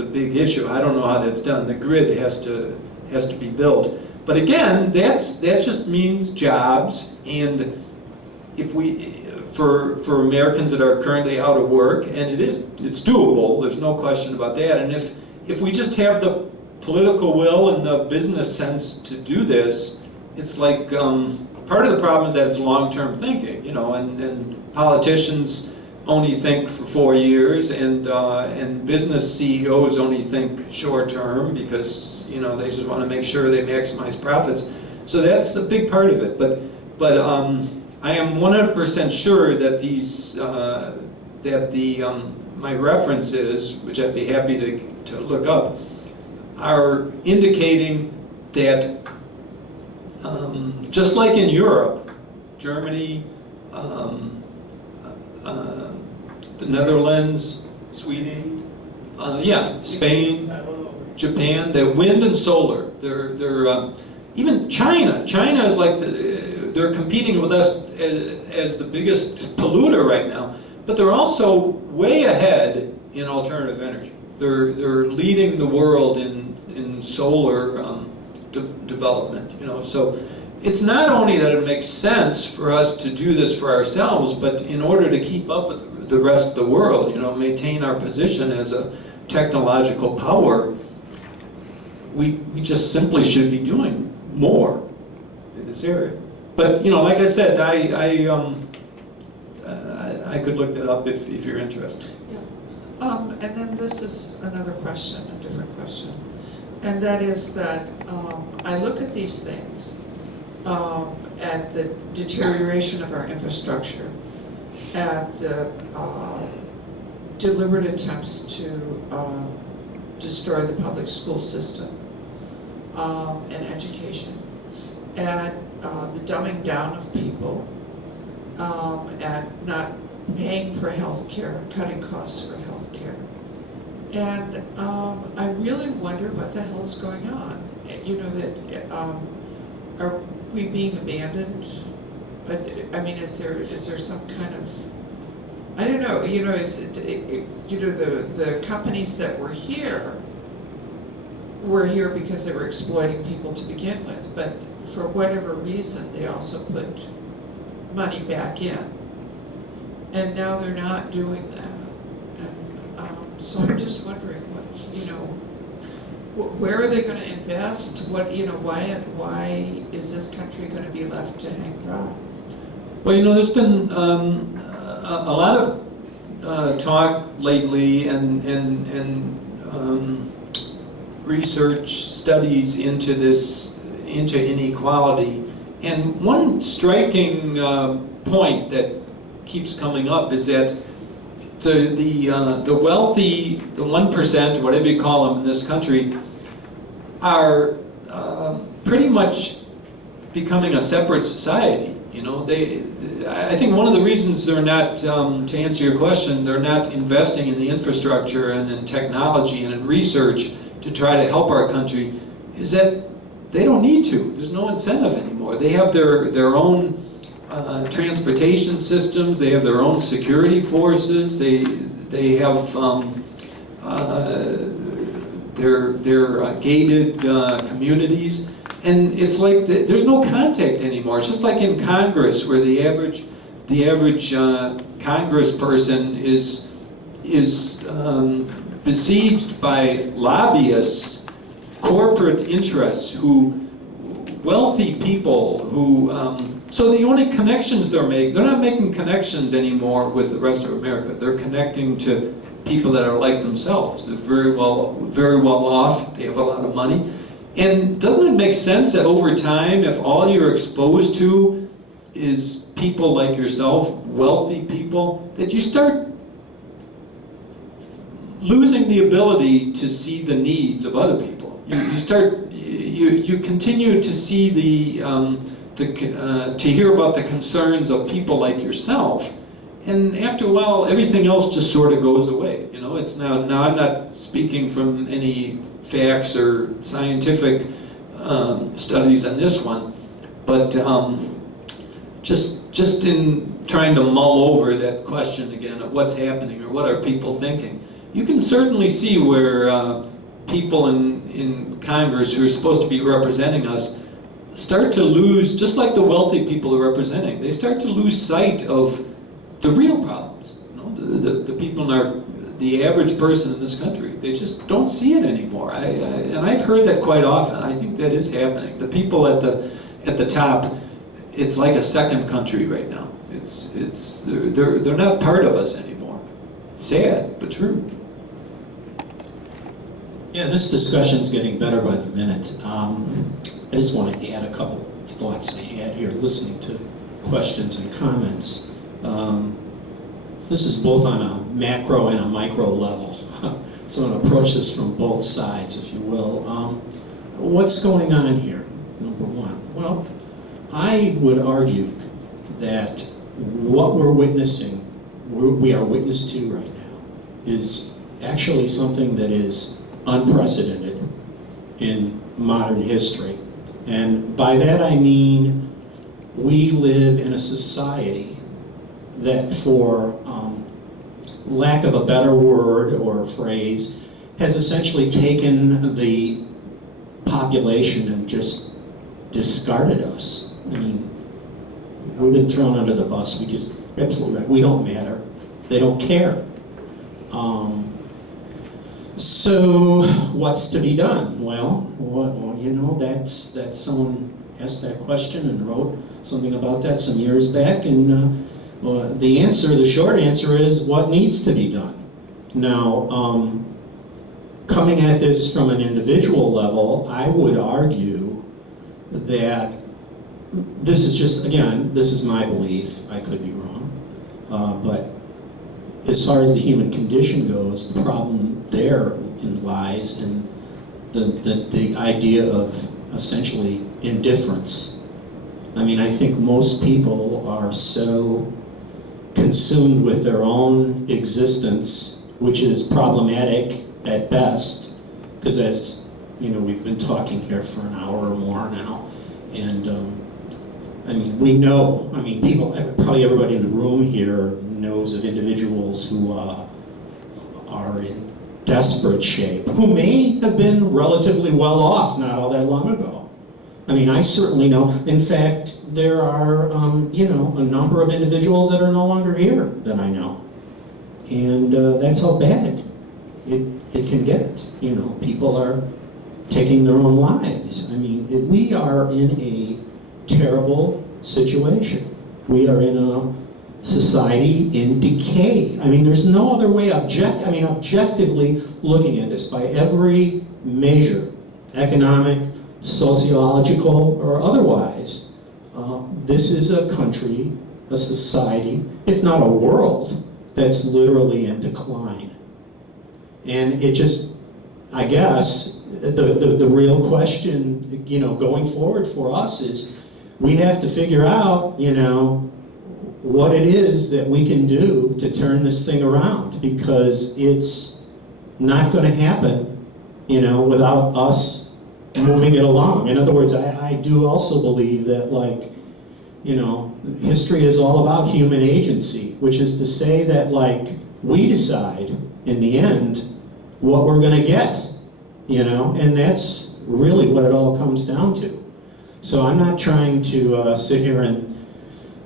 a big issue. I don't know how that's done. The grid has to be built. But again, that just means jobs, and if for Americans that are currently out of work, and it's doable. There's no question about that. And if we just have the political will and the business sense to do this, it's like part of the problem is that it's long-term thinking, and politicians only think for 4 years, and business CEOs only think short-term because they just want to make sure they maximize profits. So that's a big part of it. But I am 100% sure that my references, which I'd be happy to look up, are indicating that just like in Europe, Germany, the Netherlands, Sweden, Spain, Japan, the wind and solar. They're even China. China is like they're competing with us as the biggest polluter right now, but they're also way ahead in alternative energy. They're leading the world in solar development. So it's not only that it makes sense for us to do this for ourselves, but in order to keep up with the rest of the world, maintain our position as a technological power, we just simply should be doing more in this area. But like I said, I could look that up if you're interested. Yeah. And then this is another question, a different question, and that is that I look at these things, at the deterioration of our infrastructure, at the deliberate attempts to destroy the public school system and education, at the dumbing down of people, at not paying for health care, cutting costs for health care. And I really wonder what the hell is going on. Are we being abandoned? I mean, is there some kind of, I don't know, the companies that were here because they were exploiting people to begin with, but for whatever reason, they also put money back in. And now they're not doing that. And so I'm just wondering where are they going to invest? Why is this country going to be left to hang dry? Well, there's been a lot of talk lately and research studies into inequality, and one striking point that keeps coming up is that the wealthy, the 1%, whatever you call them in this country, are pretty much becoming a separate society. You know, I think one of the reasons they're not, to answer your question, they're not investing in the infrastructure and in technology and in research to try to help our country is that they don't need to. There's no incentive anymore. They have their own transportation systems. They have their own security forces. They have their gated communities. And it's like there's no contact anymore. It's just like in Congress, where the average congressperson is besieged by lobbyists, corporate interests, wealthy people who. So the only connections they're not making connections anymore with the rest of America. They're connecting to people that are like themselves. They're very well off. They have a lot of money. And doesn't it make sense that over time, if all you're exposed to is people like yourself, wealthy people, that you start losing the ability to see the needs of other people? You continue to see to hear about the concerns of people like yourself, and after a while, everything else just sort of goes away. You know, it's now I'm not speaking from any facts or scientific studies on this one, but just in trying to mull over that question again of what's happening or what are people thinking, you can certainly see where people in Congress who are supposed to be representing us start to lose, just like the wealthy people are representing, they start to lose sight of the real problems. You know, the people the average person in this country, they just don't see it anymore. And I've heard that quite often. I think that is happening. The people at the top, it's like a second country right now. They're not part of us anymore. It's sad, but true. Yeah, this discussion's getting better by the minute. I just want to add a couple thoughts I had here listening to questions and comments. This is both on a macro and a micro level. So I'm going to approach this from both sides, if you will. What's going on here, number one? Well, I would argue that what we are witness to right now, is actually something that is unprecedented in modern history. And by that I mean we live in a society that, for lack of a better word or phrase, has essentially taken the population and just discarded us. I mean, we've been thrown under the bus. Absolutely right. We don't matter. They don't care. So what's to be done? Well, that's someone asked that question and wrote something about that some years back, and the short answer is what needs to be done. Now, coming at this from an individual level, I would argue that this is my belief, I could be wrong, but as far as the human condition goes, the problem there lies in the idea of essentially indifference. I mean, I think most people are so consumed with their own existence, which is problematic at best, because as you know, we've been talking here for an hour or more now, and I mean, we know, people, probably everybody in the room here knows of individuals who are in desperate shape, who may have been relatively well off not all that long ago. I mean, I certainly know. In fact, there are, a number of individuals that are no longer here that I know. And that's how bad it can get. People are taking their own lives. I mean, we are in a terrible situation. We are in a society in decay. I mean, there's no other way objectively looking at this by every measure, economic, sociological, or otherwise. This is a country, a society, if not a world, that's literally in decline. And it just, I guess, the real question, going forward for us is, we have to figure out, what it is that we can do to turn this thing around, because it's not going to happen, without us moving it along. In other words, I do also believe that, history is all about human agency, which is to say that, we decide in the end what we're going to get, and that's really what it all comes down to. So I'm not trying to sit here and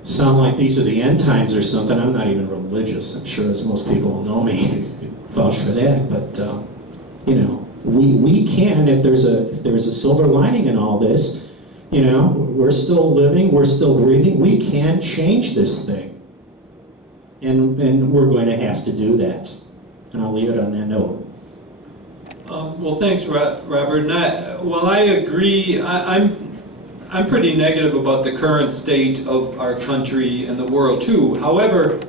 sound like these are the end times or something. I'm not even religious. I'm sure, as most people know me, vouch for that. But we can, if there's a silver lining in all this, we're still living, we're still breathing. We can change this thing, and we're going to have to do that. And I'll leave it on that note. Well, thanks, Robert. And I agree. I'm pretty negative about the current state of our country and the world too. However,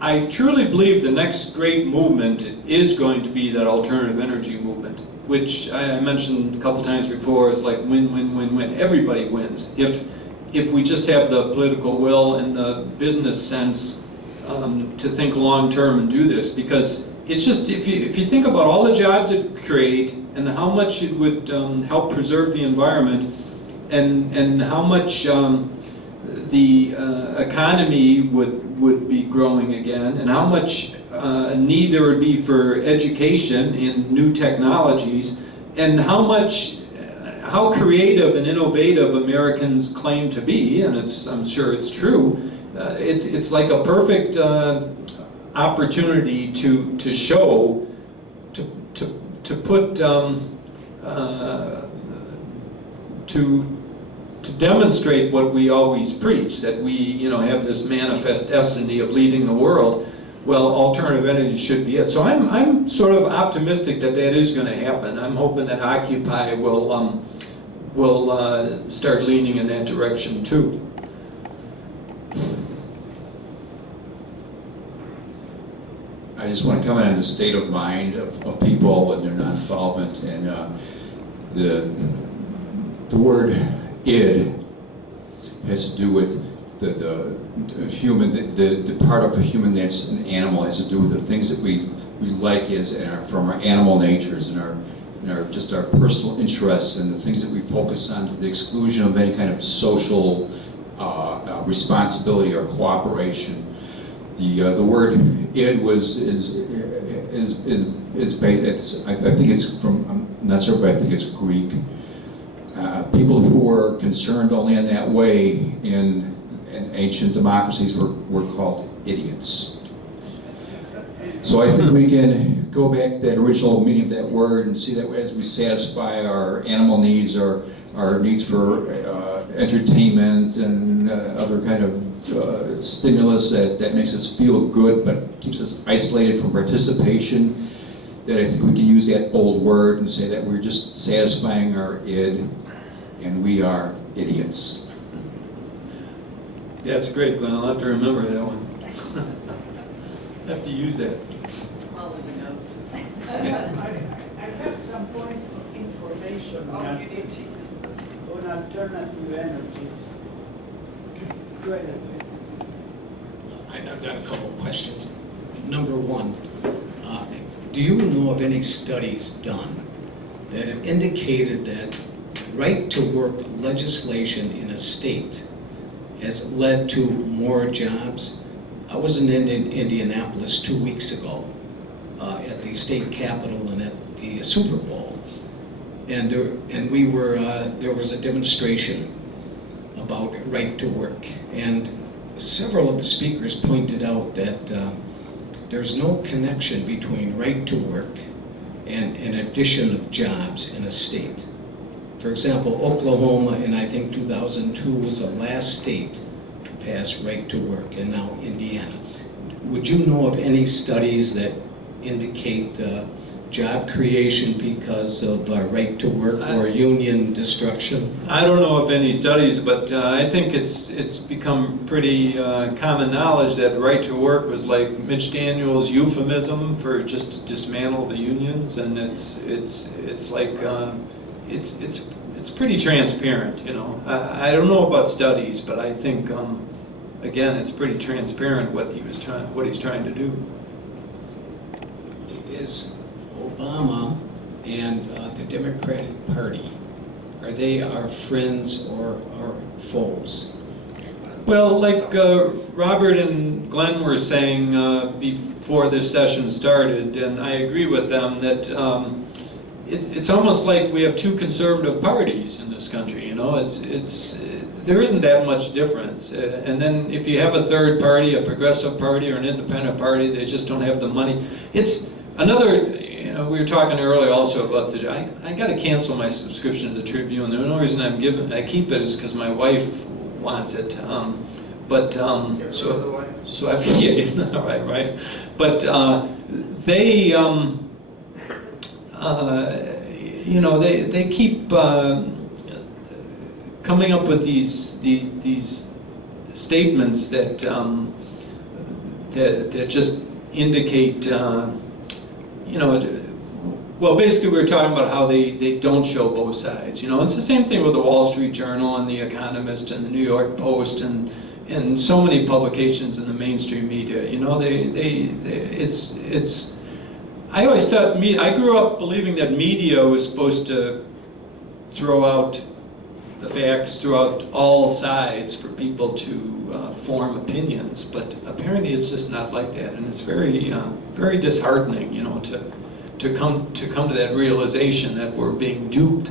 I truly believe the next great movement is going to be that alternative energy movement, which I mentioned a couple times before is like win, win, win, win. Everybody wins if we just have the political will and the business sense to think long term and do this. Because it's just, if you think about all the jobs it create and how much it would help preserve the environment, and how much the economy would be growing again, and how much need there would be for education in new technologies, and how creative and innovative Americans claim to be, and I'm sure it's true. It's like a perfect opportunity to show, to put to demonstrate what we always preach, that we have this manifest destiny of leading the world. Well, alternative energy should be it. So I'm sort of optimistic that is going to happen. I'm hoping that Occupy will start leaning in that direction too. I just want to comment on the state of mind of people and their non-involvement, and the word id has to do with the human, the part of a human that's an animal, has to do with the things that we like from our animal natures and our personal interests, and the things that we focus on to the exclusion of any kind of social responsibility or cooperation. The word id I think it's from, I'm not sure, but I think it's Greek. People who were concerned only in that way in ancient democracies were called idiots. So I think we can go back to that original meaning of that word and see that as we satisfy our animal needs, or our needs for entertainment and other kind of stimulus that makes us feel good but keeps us isolated from participation, that I think we can use that old word and say that we're just satisfying our id, and we are idiots. Yeah, it's great, Glenn. I'll have to remember that one. Have to use that. Follow the notes. I have some points of information on alternative energies. Go ahead. I've got a couple of questions. Number one, do you know of any studies done that have indicated that right-to-work legislation in a state has led to more jobs? I was in Indianapolis 2 weeks ago at the state capitol and at the Super Bowl, and there was a demonstration about right to work, and several of the speakers pointed out that there's no connection between right to work and an addition of jobs in a state. For example, Oklahoma in I think 2002 was the last state to pass right to work, and now Indiana. Would you know of any studies that indicate job creation because of right to work or union destruction? I don't know of any studies, but I think it's become pretty common knowledge that right to work was like Mitch Daniels' euphemism for just to dismantle the unions, and it's like it's pretty transparent, you know. I don't know about studies, but I think again it's pretty transparent what he's trying to do. Is Obama and the Democratic Party, are they our friends or our foes? Well, like Robert and Glenn were saying before this session started, and I agree with them that it's almost like we have two conservative parties in this country. You know, there isn't that much difference. And then if you have a third party, a progressive party or an independent party, they just don't have the money. It's another. You know, we were talking earlier also about I got to cancel my subscription to the Tribune. The only reason I keep it is because my wife wants it. So I yeah, right. But they you know, they keep coming up with these statements that that just indicate you know. Well, basically, we were talking about how they don't show both sides. You know, it's the same thing with the Wall Street Journal and the Economist and the New York Post and so many publications in the mainstream media. You know, it's. I always thought I grew up believing that media was supposed to throw out the facts, throw out all sides for people to form opinions. But apparently, it's just not like that, and it's very very disheartening. You know, to come to that realization that we're being duped.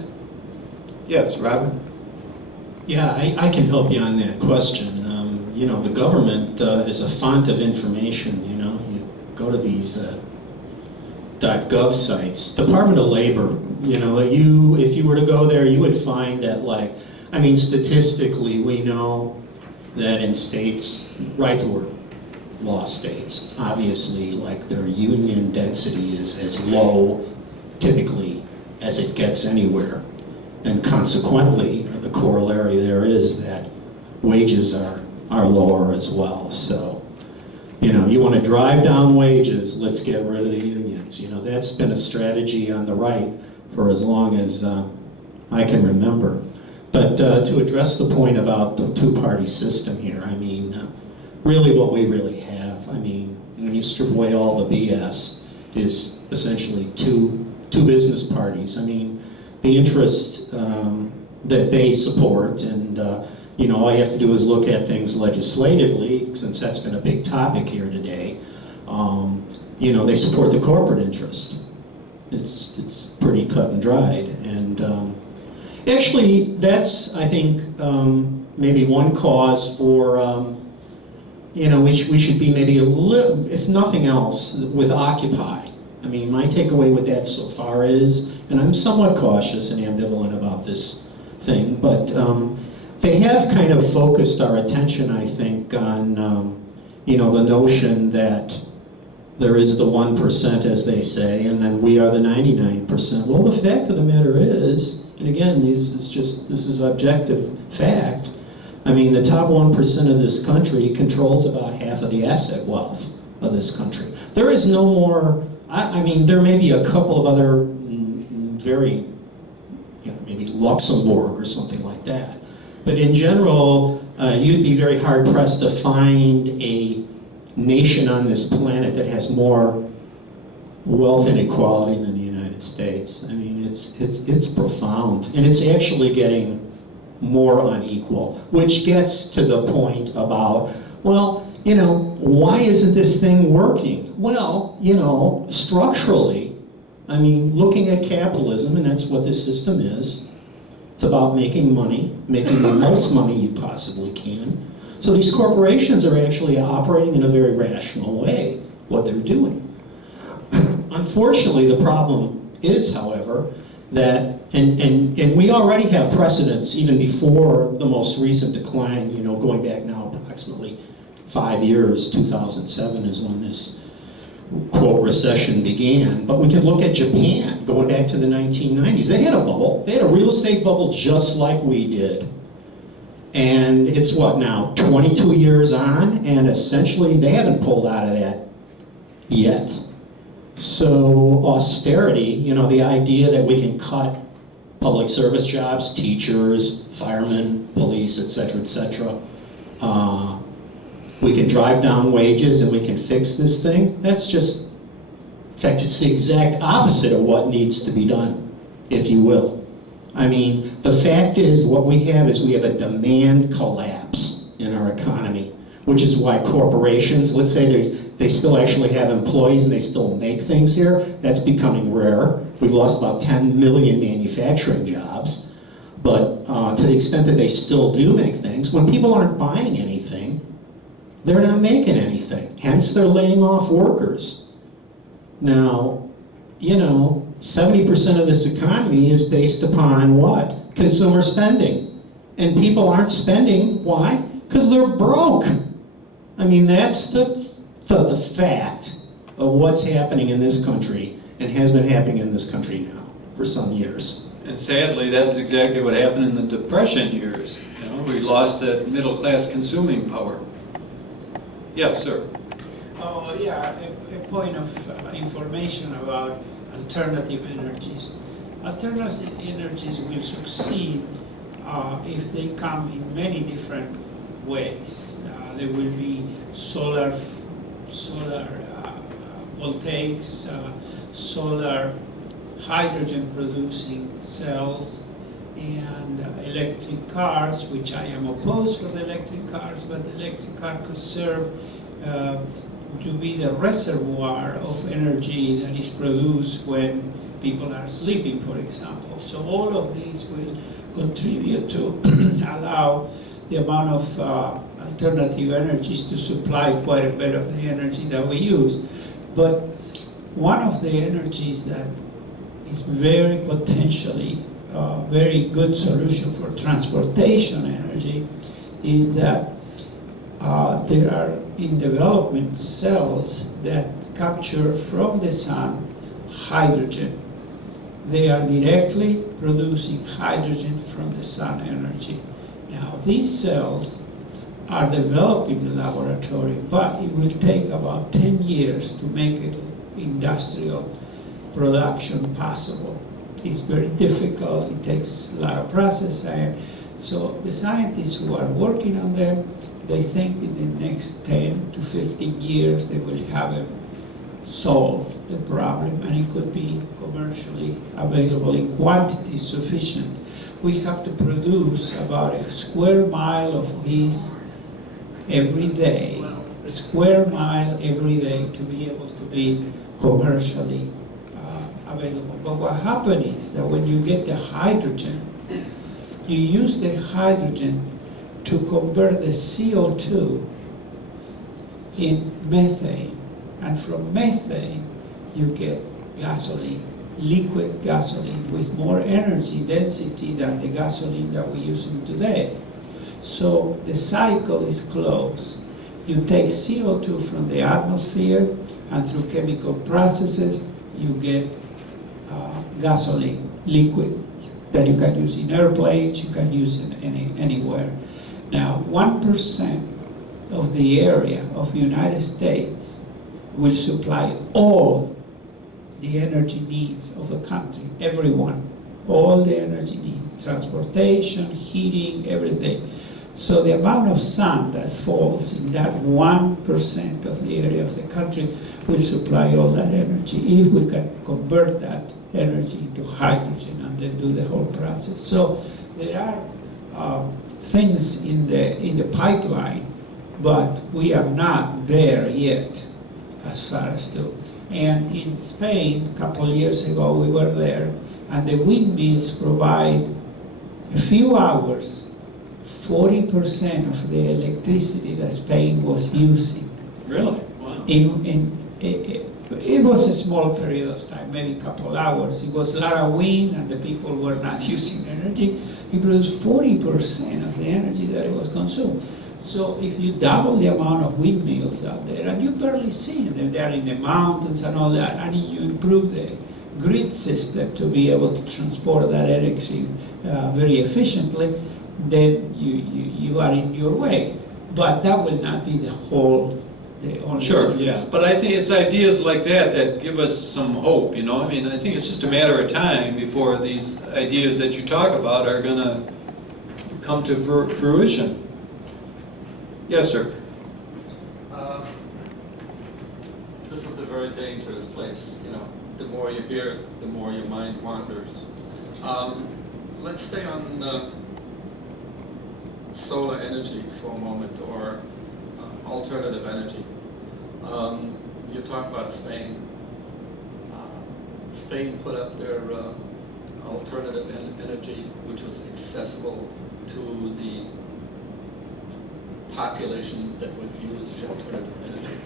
Yes, Robin? Yeah, I can help you on that question. You know, the government is a font of information. You know, you go to these .gov sites. Department of Labor, you know, if you were to go there, you would find that, like, I mean, statistically, we know that in states, right to work law states, obviously, like, their union density is as low, typically, as it gets anywhere. And consequently, the corollary there is that wages are lower as well. So, you know, you want to drive down wages, let's get rid of the unions. You know, that's been a strategy on the right for as long as I can remember. But to address the point about the two-party system here, I mean, really what we really have, I mean, when you strip away all the BS, is essentially two business parties. I mean, the interest that they support, and you know, all you have to do is look at things legislatively, since that's been a big topic here today. You know, they support the corporate interest. It's pretty cut and dried, and actually, that's, I think, maybe one cause for you know, we should be maybe a little, if nothing else, with Occupy. I mean, my takeaway with that so far is, and I'm somewhat cautious and ambivalent about this thing, but they have kind of focused our attention, I think, on, you know, the notion that there is the 1%, as they say, and then we are the 99%. Well, the fact of the matter is, and again, this is objective fact, I mean, the top 1% of this country controls about half of the asset wealth of this country. There is no more, I mean, there may be a couple of other very, you know, maybe Luxembourg or something like that. But in general, you'd be very hard-pressed to find a nation on this planet that has more wealth inequality than the United States. I mean, it's profound. And it's actually getting more unequal, which gets to the point about, well, you know, why isn't this thing working? Well, you know, structurally, I mean, looking at capitalism, and that's what this system is, it's about making money, making the most money you possibly can. So these corporations are actually operating in a very rational way, what they're doing. Unfortunately, the problem is, however, that, and we already have precedents even before the most recent decline, you know, going back now approximately 5 years, 2007 is when this quote, recession began. But we can look at Japan, going back to the 1990s. They had a bubble. They had a real estate bubble just like we did. And it's what now, 22 years on, and essentially they haven't pulled out of that yet. So austerity, you know, the idea that we can cut public service jobs, teachers, firemen, police, et cetera, we can drive down wages and we can fix this thing, that's just, in fact, it's the exact opposite of what needs to be done, if you will. I mean, the fact is, what we have is we have a demand collapse in our economy, which is why corporations, let's say they still actually have employees and they still make things here, that's becoming rare. We've lost about 10 million manufacturing jobs, but to the extent that they still do make things, when people aren't buying anything, they're not making anything. Hence, they're laying off workers. Now, you know, 70% of this economy is based upon what? Consumer spending. And people aren't spending. Why? Because they're broke. I mean, that's the fact of what's happening in this country and has been happening in this country now for some years. And sadly, that's exactly what happened in the Depression years. You know, we lost that middle-class consuming power. Yes, sir. Oh, yeah, a point of information about alternative energies. Alternative energies will succeed if they come in many different ways. There will be solar voltaics, solar hydrogen producing cells, and electric cars, which I am opposed for the electric cars, but the electric car could serve to be the reservoir of energy that is produced when people are sleeping, for example. So all of these will contribute to allow the amount of alternative energies to supply quite a bit of the energy that we use. But one of the energies that is very potentially very good solution for transportation energy is that there are in development cells that capture from the sun hydrogen. They are directly producing hydrogen from the sun energy. Now, these cells are developed in the laboratory, but it will take about 10 years to make it industrial production possible. It's very difficult, it takes a lot of processing. So the scientists who are working on them, they think in the next 10 to 15 years they will have solved the problem, and it could be commercially available in quantity sufficient. We have to produce about a square mile of these every day, a square mile every day to be able to be commercially available. But what happens is that when you get the hydrogen, you use the hydrogen to convert the CO2 in methane. And from methane, you get gasoline, liquid gasoline with more energy density than the gasoline that we're using today. So the cycle is closed. You take CO2 from the atmosphere, and through chemical processes, you get gasoline, liquid, that you can use in airplanes, you can use in anywhere. Now, 1% of the area of the United States will supply all the energy needs of the country, everyone, all the energy needs, transportation, heating, everything. So the amount of sun that falls in that 1% of the area of the country will supply all that energy if we can convert that energy into hydrogen and then do the whole process. So there are things in the pipeline, but we are not there yet as far as to. And in Spain, a couple of years ago, we were there, and the windmills provide a few hours, 40% of the electricity that Spain was using. Really? Wow. It was a small period of time, maybe a couple hours. It was a lot of wind and the people were not using energy. It produced 40% of the energy that it was consumed. So if you double the amount of windmills out there, and you barely see them, they're in the mountains and all that, and you improve the grid system to be able to transport that energy very efficiently, then you are in your way. But that will not be the only Sure, solution. yeah, but I think it's ideas like that that give us some hope, you know? I mean, I think it's just a matter of time before these ideas that you talk about are gonna come to fruition. Yes, sir. This is a very dangerous place, you know. The more you hear it, the more your mind wanders. Let's stay on solar energy for a moment, or alternative energy. You talk about Spain. Spain put up their alternative energy, which was accessible to the population that would use the alternative energy.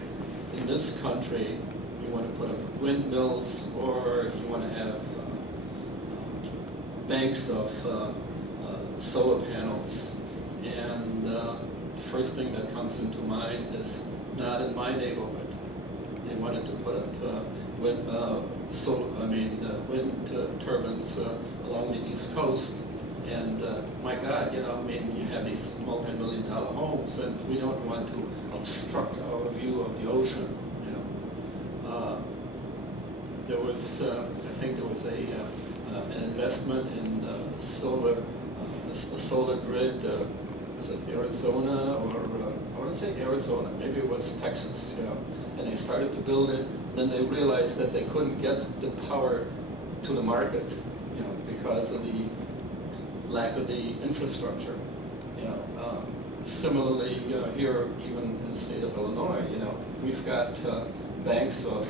In this country, you want to put up windmills, or you want to have banks of solar panels, and the first thing that comes into mind is not in my neighborhood. They wanted to put up wind turbines along the East Coast, and my God, you know, I mean, you have these multi-million-dollar homes, and we don't want to obstruct our view of the ocean. You know, there was, I think, there was an investment in a solar grid. Was it Arizona, or I want to say Arizona? Maybe it was Texas. You know, and they started to build it. And then they realized that they couldn't get the power to the market, you know, because of the lack of the infrastructure. You know, similarly, you know, here, even in the state of Illinois, you know, we've got banks of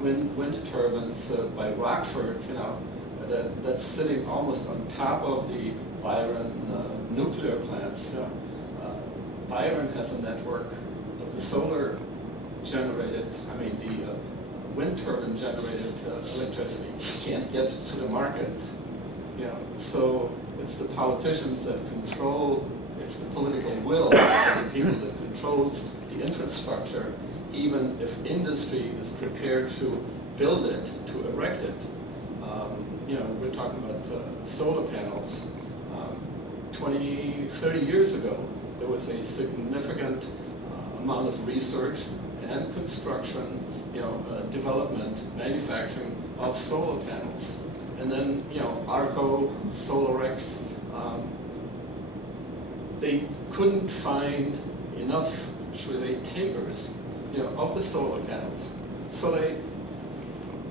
wind turbines by Rockford, you know, that's sitting almost on top of the Byron nuclear plants. You know, Byron has a network, but the solar generated, I mean, the wind turbine generated electricity can't get to the market. You know, so it's the politicians that control, it's the political will of the people that controls the infrastructure, even if industry is prepared to build it, to erect it. You know, we're talking about solar panels. 20, 30 years ago, there was a significant amount of research and construction, you know, development, manufacturing of solar panels. And then, you know, Arco, SolarX, they couldn't find enough, should they, takers, you know, of the solar panels. So they,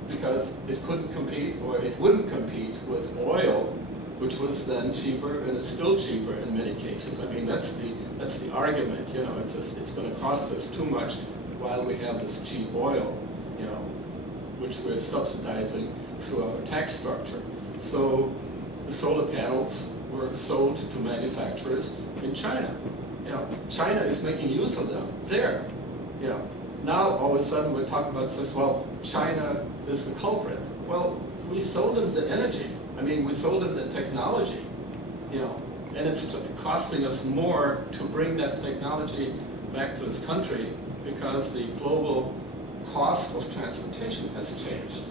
because it couldn't compete, or it wouldn't compete with oil, which was then cheaper and is still cheaper in many cases. I mean, that's the argument, you know, it's going to cost us too much while we have this cheap oil, you know, which we're subsidizing through our tax structure. So the solar panels were sold to manufacturers in China. You know, China is making use of them there. You know, now all of a sudden we're talking about this, well, China is the culprit. Well, we sold them the energy. I mean, we sold them the technology, you know, and it's costing us more to bring that technology back to this country because the global cost of transportation has changed.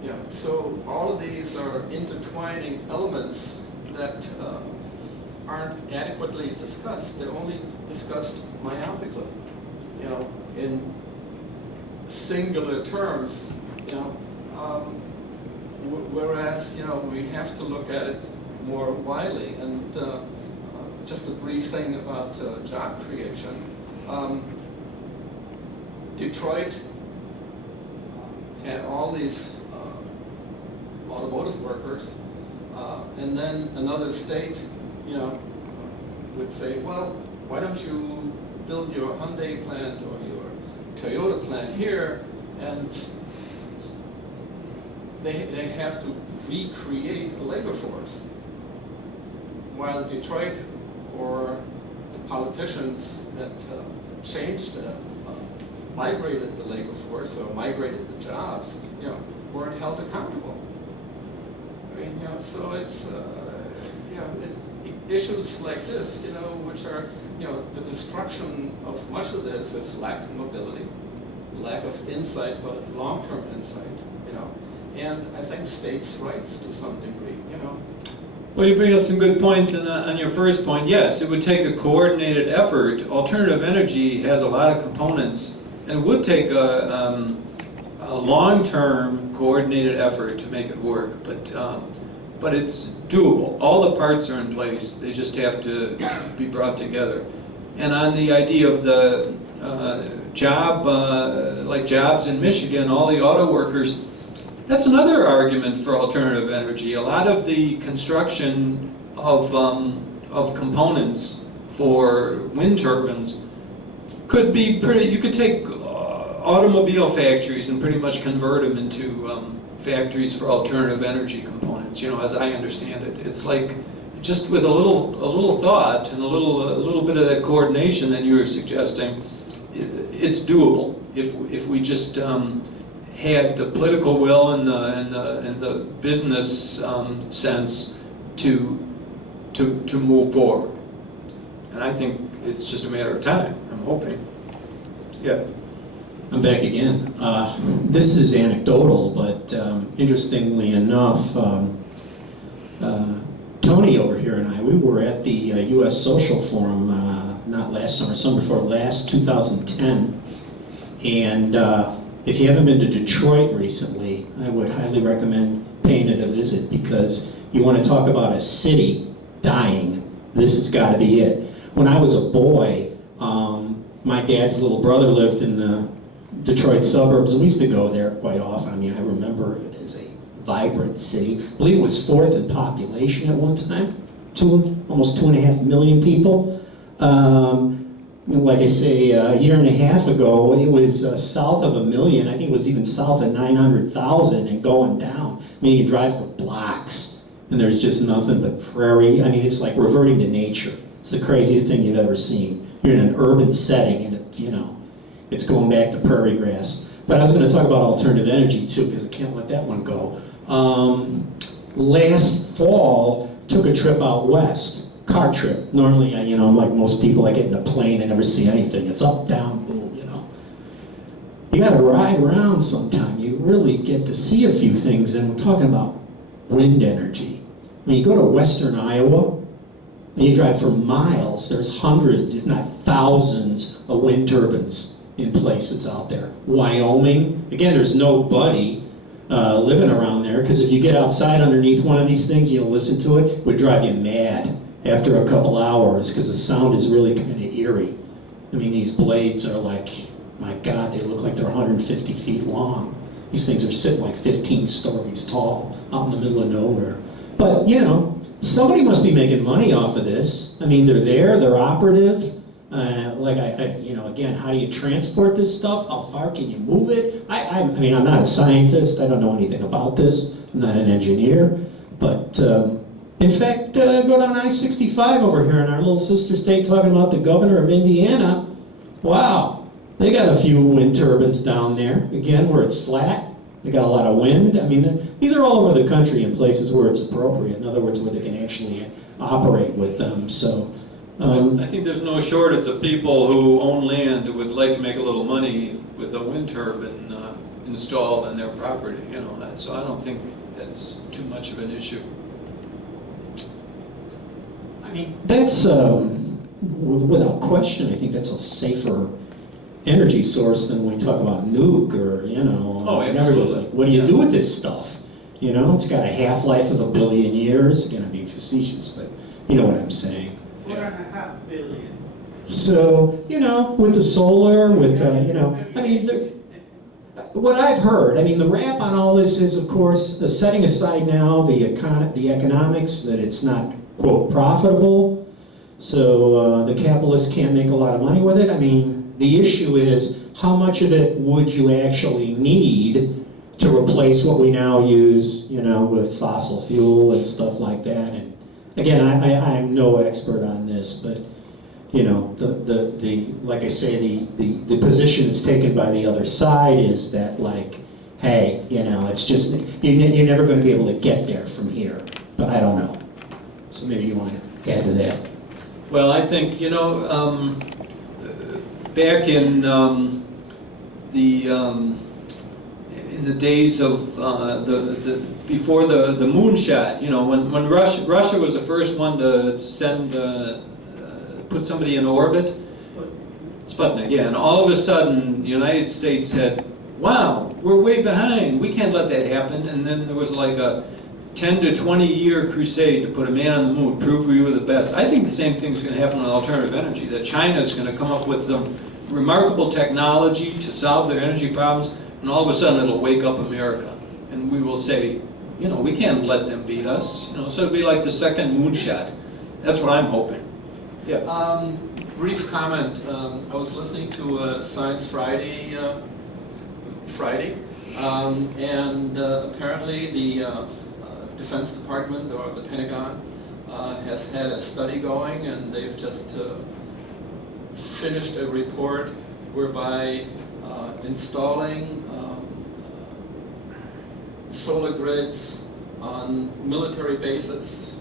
You know, so all of these are intertwining elements that aren't adequately discussed. They're only discussed myopically, you know, in singular terms, you know, whereas, you know, we have to look at it more widely. And just a brief thing about job creation. Detroit had all these automotive workers, and then another state, you know, would say, well, why don't you build your Hyundai plant or your Toyota plant here, and they have to recreate a labor force. While Detroit, or the politicians that changed, migrated the labor force or migrated the jobs, you know, weren't held accountable. I mean, you know, so it's, you know, issues like this, which are, the destruction of much of this is lack of mobility, lack of insight, but long-term insight, and I think states' rights to some degree, Well, you bring up some good points, and on your first point, yes, it would take a coordinated effort. Alternative energy has a lot of components, and it would take a long-term coordinated effort to make it work, but it's doable. All the parts are in place, they just have to be brought together. And on the idea of the like jobs in Michigan, all the auto workers, that's another argument for alternative energy. A lot of the construction of components for wind turbines could be you could take automobile factories and pretty much convert them into factories for alternative energy components, as I understand it. It's like, just with a little thought and a little bit of that coordination that you were suggesting, it's doable if we just had the political will and the business sense to move forward. And I think it's just a matter of time, I'm hoping. Yes. I'm back again. This is anecdotal, but interestingly enough, Tony over here and I, we were at the U.S. Social Forum, not last summer, summer before last, 2010. And if you haven't been to Detroit recently, I would highly recommend paying it a visit, because you want to talk about a city dying, this has got to be it. When I was a boy, my dad's little brother lived in the Detroit suburbs, and we used to go there quite often. I mean, I remember it as a vibrant city. I believe it was fourth in population at one time, almost 2.5 million people. Like I say, a year and a half ago, it was south of 1 million. I think it was even south of 900,000 and going down. I mean, you drive for blocks, and there's just nothing but prairie. I mean, it's like reverting to nature. It's the craziest thing you've ever seen. You're in an urban setting, and it's, it's going back to prairie grass. But I was going to talk about alternative energy too, because I can't let that one go. Last fall, took a trip out west, car trip. Normally, like most people, I get in a plane, I never see anything. It's up, down, boom, You got to ride around sometime. You really get to see a few things, and we're talking about wind energy. I mean, you go to western Iowa, and you drive for miles. There's hundreds, if not thousands, of wind turbines in places out there. Wyoming, again, there's nobody living around there, because if you get outside underneath one of these things, you'll listen to it, it would drive you mad after a couple hours, because the sound is really kind of eerie. I mean, these blades are like, my God, they look like they're 150 feet long. These things are sitting like 15 stories tall out in the middle of nowhere. But, somebody must be making money off of this. I mean, they're there, they're operative. Again, how do you transport this stuff? How far can you move it? I mean, I'm not a scientist. I don't know anything about this. I'm not an engineer. But, in fact, go down I-65 over here in our little sister state, talking about the governor of Indiana. Wow, they got a few wind turbines down there. Again, where it's flat. They got a lot of wind. I mean, these are all over the country in places where it's appropriate. In other words, where they can actually operate with them. So, I think there's no shortage of people who own land who would like to make a little money with a wind turbine installed on their property. So I don't think that's too much of an issue. I mean, that's without question. I think that's a safer energy source than when we talk about nuke or, Oh, everybody's absolutely. like, what do you do with this stuff? It's got a half-life of 1 billion years. Again, I'm being facetious, but you know what I'm saying. 4.5 billion. So, with the solar, with, I mean, what I've heard, I mean, the wrap on all this is, of course, setting aside now the economics, that it's not, quote, profitable, so the capitalists can't make a lot of money with it. I mean, the issue is, how much of it would you actually need to replace what we now use, with fossil fuel and stuff like that? And again, I'm no expert on this, but the like I say, the position that's taken by the other side is that, like, hey, it's just you're never going to be able to get there from here. But I don't know. So maybe you want to add to that? Well, I think, back in the days of before the moonshot, when Russia was the first one to send put somebody in orbit, Sputnik, yeah, and all of a sudden the United States said, "Wow, we're way behind. We can't let that happen." And then there was like a 10 to 20 year crusade to put a man on the moon, prove we were the best. I think the same thing's going to happen with alternative energy, that China is going to come up with some remarkable technology to solve their energy problems, and all of a sudden it'll wake up America. And we will say, we can't let them beat us. So it'll be like the second moonshot. That's what I'm hoping. Yeah. Brief comment. I was listening to Science Friday, and apparently the Defense Department or the Pentagon has had a study going, and they've just finished a report whereby installing solar grids on military bases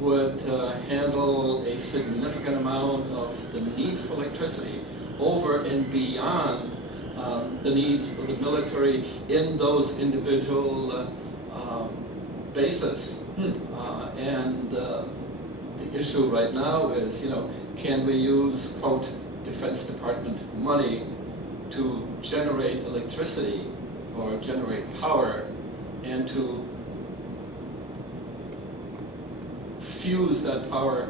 would handle a significant amount of the need for electricity over and beyond the needs of the military in those individual basis. And the issue right now is, can we use, quote, Defense Department money to generate electricity or generate power and to fuse that power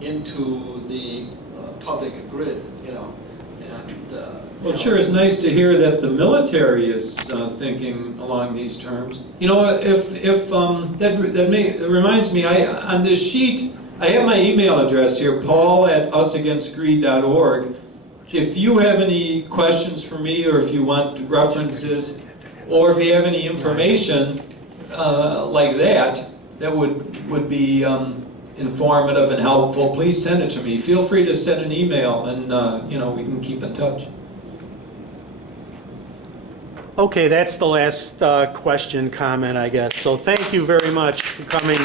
into the public grid, and Well, it sure is nice to hear that the military is thinking along these terms. That reminds me, on this sheet, I have my email address here, paul@usagainstgreed.org. If you have any questions for me, or if you want references, or if you have any information like that would be informative and helpful, please send it to me. Feel free to send an email, and we can keep in touch. Okay, that's the last question, comment, I guess. So thank you very much for coming.